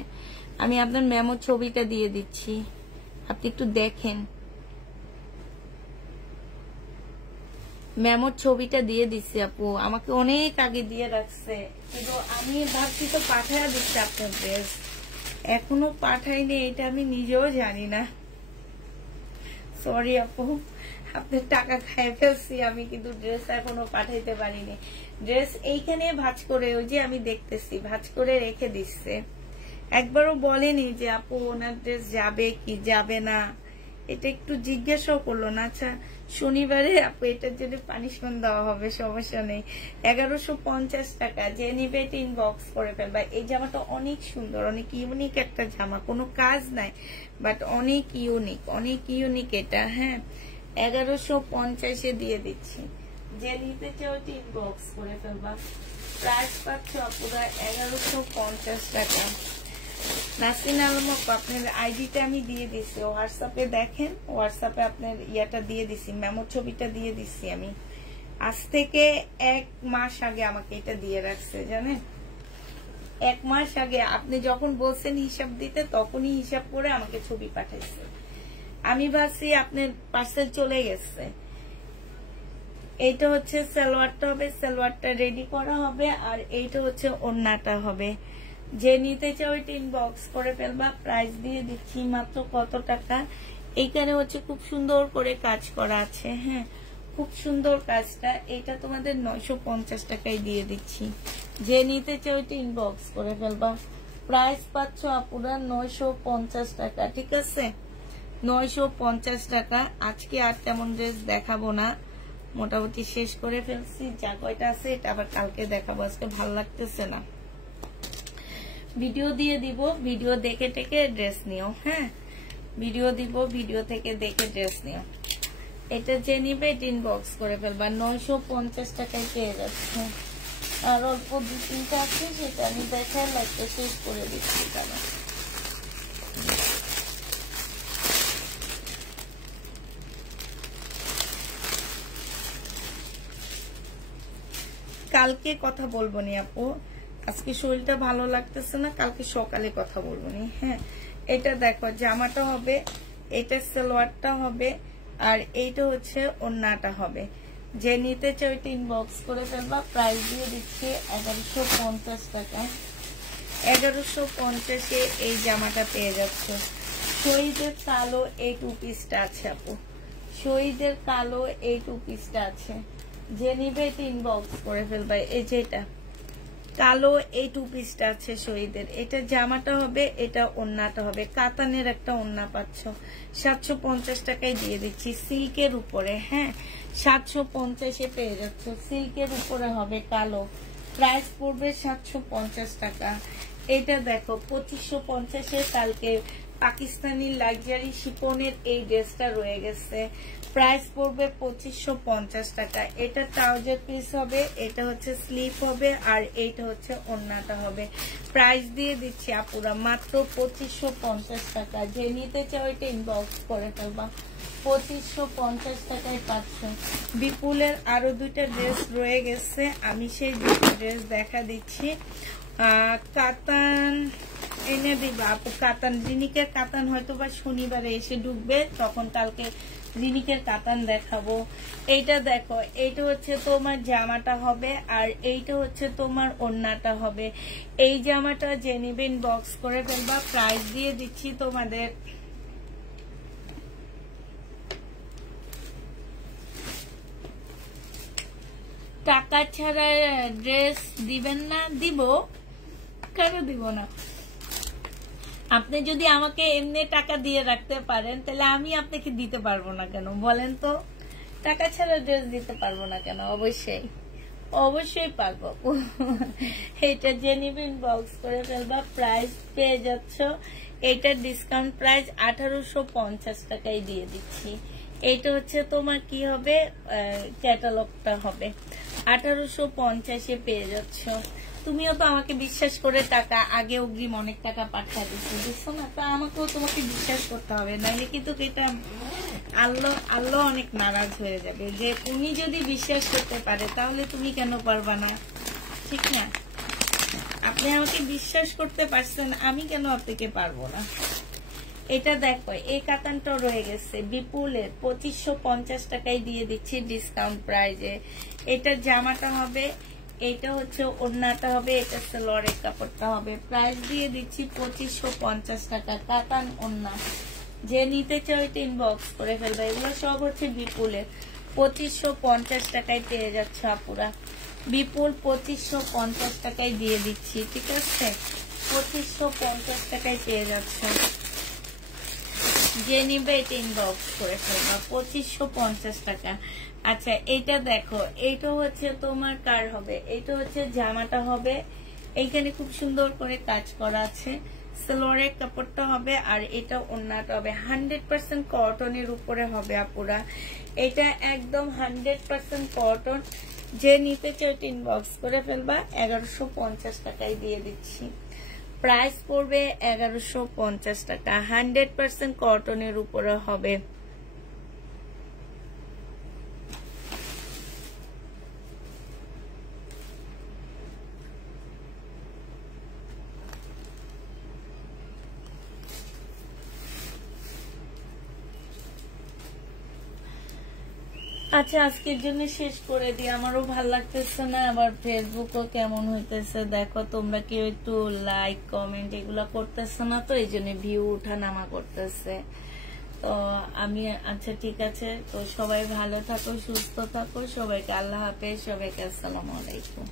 আমি আপনার মেমো ছবিটা দিয়ে দিচ্ছি, আপনি একটু দেখেন। মেমোর ছবিটা দিয়ে দিচ্ছি আপু, আমাকে অনেক আগে দিয়ে রাখছে, কিন্তু আমি ভাবছি তো পাঠায় দিচ্ছি আপনার ড্রেস, এখনো পাঠাইনি, এটা আমি নিজেও জানি না। সরি আপু, আপনার টাকা খাই ফেলছি আমি, কিন্তু ড্রেস এখনো পাঠাইতে পারিনি। ড্রেস এইখানে ভাঁজ করে, ওই যে আমি দেখতেছি ভাঁজ করে রেখে দিচ্ছে। একবারও বলেনি যে আপু ওনার ড্রেস যাবে কি যাবে না, এটা একটু জিজ্ঞাসাও করলো না। আচ্ছা শনিবারে আপু এটার জন্য পানিশমেন্ট দেওয়া হবে, সমস্যা নেই। 1150 টাকা। যে নিবে ইনবক্স করে ফেলবা। এই জামাটা অনেক সুন্দর, অনেক ইউনিক একটা জামা, কোনো কাজ নাই, বাট অনেক ইউনিক, অনেক ইউনিক এটা, হ্যাঁ 1150-এ দিয়ে দিচ্ছি। যে নিতে চাও ইনবক্স করে ফেলবা। প্রাইস পাচ্ছ পুরো 1150 টাকা। নাসরিন আলম আপু, আপনার আইডিটা আমি দিয়ে দিছি, হোয়াটসঅ্যাপে দেখেন, হোয়াটসঅ্যাপে আপনার ইয়াটা দিয়ে দিছি, মেমো ছবিটা দিয়ে দিছি আমি। আজ থেকে 1 মাস আগে আমাকে এটা দিয়ে রাখছে, জানেন 1 মাস আগে আপনি যখন বলছেন হিসাব দিতে, তখনই হিসাব করে আমাকে ছবি পাঠাইছে। আমি ভাবছি আপনার পার্সেল চলে গেছে। এইটা হচ্ছে সালোয়ারটা হবে, সালোয়ারটা রেডি করা হবে, আর এইটা হচ্ছে ওড়নাটা হবে। যে নিতে চাও ওইটা ইনবক্স করে ফেলবা। প্রাইস দিয়ে দিচ্ছি মাত্র কত টাকা। এইখানে হচ্ছে খুব সুন্দর করে কাজ করা আছে, হ্যাঁ খুব সুন্দর কাজটা। এটা তোমাদের 950 টাকায় দিয়ে দিচ্ছি। যে নিতে চাও ওইটা ইনবক্স করে ফেলবা। প্রাইস পাচ্ছ আপুরা 950 টাকা, ঠিক আছে 950 টাকা। আজকে আর তেমন ড্রেস দেখাবো না, মোটামুটি শেষ করে ফেলছি, যা কয়টা আছে এটা আবার কালকে দেখাবো, আজকে ভালো লাগতেছে না। ভিডিও দিয়ে দিব, ভিডিও দেখে টেকে ড্রেস নিও, হ্যাঁ ভিডিও দিব, ভিডিও থেকে দেখে ড্রেস নিও। এটা যে নিবে ইনবক্স করে ফেলবা। 950 টাকায় পেয়ে যাচ্ছে। আর অল্প 2-3টা আছে, সেটা আমি দেখে লাইকটা শেষ করে দিচ্ছি। তারা কালকে কথা বলবো নি আপু, আজকে শরীরটা ভালো লাগতেছে না, কালকে সকালে কথা বলবো নি, হ্যাঁ এটা দেখো জামাটা হবে, এটা সালোয়ারটা হবে, আর এইটা হচ্ছে ওড়নাটা হবে। যে নিতে চাই ওইটা ইনবক্স করে ফেলবা। প্রাইস দিয়ে দিচ্ছি 1150 টাকা। 1150-এ এই জামাটা পেয়ে যাচ্ছ। শহীদের কালো এই 2 পিসটা আছে আপু, শহীদের কালো এই 2 পিসটা আছে। যে নিবে এটা ইনবক্স করে ফেলবা। এই যে এটা কালো এই 2 পিসটা আছে শহীদের। এটা জামাটা হবে, এটা ওড়নাটা হবে। কাতানের একটা ওড়না পাচ্ছ, 750 টাকায় দিয়ে দিচ্ছি সিল্কের উপরে। হ্যাঁ 750-এ পেয়ে যাচ্ছ, সিল্কের উপরে হবে কালো। প্রাইস পড়বে 750 টাকা। এটা দেখো 2550-এ কালকে পাকিস্তানি লাক্সারি শিফনের এই ড্রেসটা রয়ে গেছে। প্রাইস পড়বে 2550 টাকা। এটা ট্রাউজার পিস হবে, এটা হচ্ছে স্লিপ হবে, আর এইটা হচ্ছে ওড়নাটা হবে। প্রাইস দিয়ে দিচ্ছি আপুরা মাত্র 2550 টাকা। যে নিতে চাও এটা ইনবক্স করে ফেলবা। 2550 টাকায় পাচ্ছ। বিপুলের আরো 2টা ড্রেস রয়ে গেছে, আমি সেই 2টা ড্রেস দেখা দিচ্ছি। কাতান এনে দিবা আপু, কাতান রিনিকের কাতান হয়তো বা শনিবারে এসে ঢুকবে, তখন কালকে রিনিকের কাতান দেখাবো। এইটা দেখো, এইটা হচ্ছে তোমার জামাটা হবে, আর এইটা হচ্ছে তোমার ওড়নাটা হবে। এই জামাটা যে নিবেন বক্স করে ফেলবা। প্রাইস দিয়ে দিচ্ছি তোমাদের টাকা ছাড়া ড্রেস দিবেন না? দিব, কেন দিব না? আপনি যদি আমাকে এমনি টাকা দিয়ে রাখতে পারেন, তাহলে আমি আপনাকে দিতে পারবো না কেন বলেন তো? টাকা ছাড়া ড্রেস দিতে পারবো না কেন? অবশ্যই অবশ্যই পারবো। এটা জেনিভিন বক্স করে ফেলবা। প্রাইস পেয়ে যাচ্ছ, এটার ডিসকাউন্ট প্রাইস 1850 টাকায় দিয়ে দিচ্ছি। এইটা হচ্ছে তোমার কি হবে, ক্যাটালগটা হবে। 1850-এ পেয়ে যাচ্ছ। তুমিও তো আমাকে বিশ্বাস করে টাকা আগে অগ্রিম অনেক টাকা পাঠিয়ে দিচ্ছো না, তো আমাকেও তোমাকে বিশ্বাস করতে হবে, নাইলে কিন্তু এটা আল্লাহ অনেক নারাজ হয়ে যাবে। যে উনি যদি বিশ্বাস করতে পারে তাহলে তুমি কেন পারবা না? ঠিক না? আপনি আমাকে বিশ্বাস করতে পারছেন, আমি কেন আপনাকে পারবো না? এটা দেখো, এই কাতানটা রয়ে গেছে বিপুলের, 2550 টাকায় দিয়ে দিচ্ছি ডিসকাউন্ট প্রাইজে। এটা জামাটা হবে, এটা হচ্ছে ওড়নাটা হবে, এটা সালোয়ারের কাপড়টা হবে। প্রাইস দিয়ে দিচ্ছি 2550 টাকা। কাতান ওড়না। যে নিতে চাও এটা ইনবক্স করে ফেলবে। এগুলো সব হচ্ছে বিপুলের। 2550 টাকায় পেয়ে যাচ্ছে আপুরা। বিপুল 2550 টাকায় দিয়ে দিচ্ছি, ঠিক আছে? 2550 টাকায় পেয়ে যাচ্ছে। যে নিবে এটা ইনবক্স করে ফেলবা। 2550 টাকা। আচ্ছা এটা দেখো, এইটা হচ্ছে তোমার কার হবে, এইটা হচ্ছে জামাটা হবে। এইখানে খুব সুন্দর করে কাজ করা আছে। সালোয়ারের কাপড়টা হবে, আর এটা ওড়নাটা হবে। 100% কটনের উপরে হবে আপুরা। এটা একদম 100% কটন। যে নিতে চাও ইনবক্স করে ফেলবা। 1150 টাকায় দিয়ে দিচ্ছি। প্রাইস পড়বে 1150 টাকা। 100% কটনের উপরে হবে। আচ্ছা আজকের জন্য শেষ করে দিই, আমারও ভাল লাগতেছে না, আবার ফেসবুকও কেমন হইতেছে দেখো। তোমরা কেউ একটু লাইক কমেন্ট এগুলা করতেছে না, তো এই জন্য ভিউ উঠা নামা করতেছে। তো আমি আচ্ছা ঠিক আছে, তো সবাই ভালো থাকো, সুস্থ থাকো, সবাইকে আল্লাহ হাফেজ, সবাইকে আসসালামু আলাইকুম।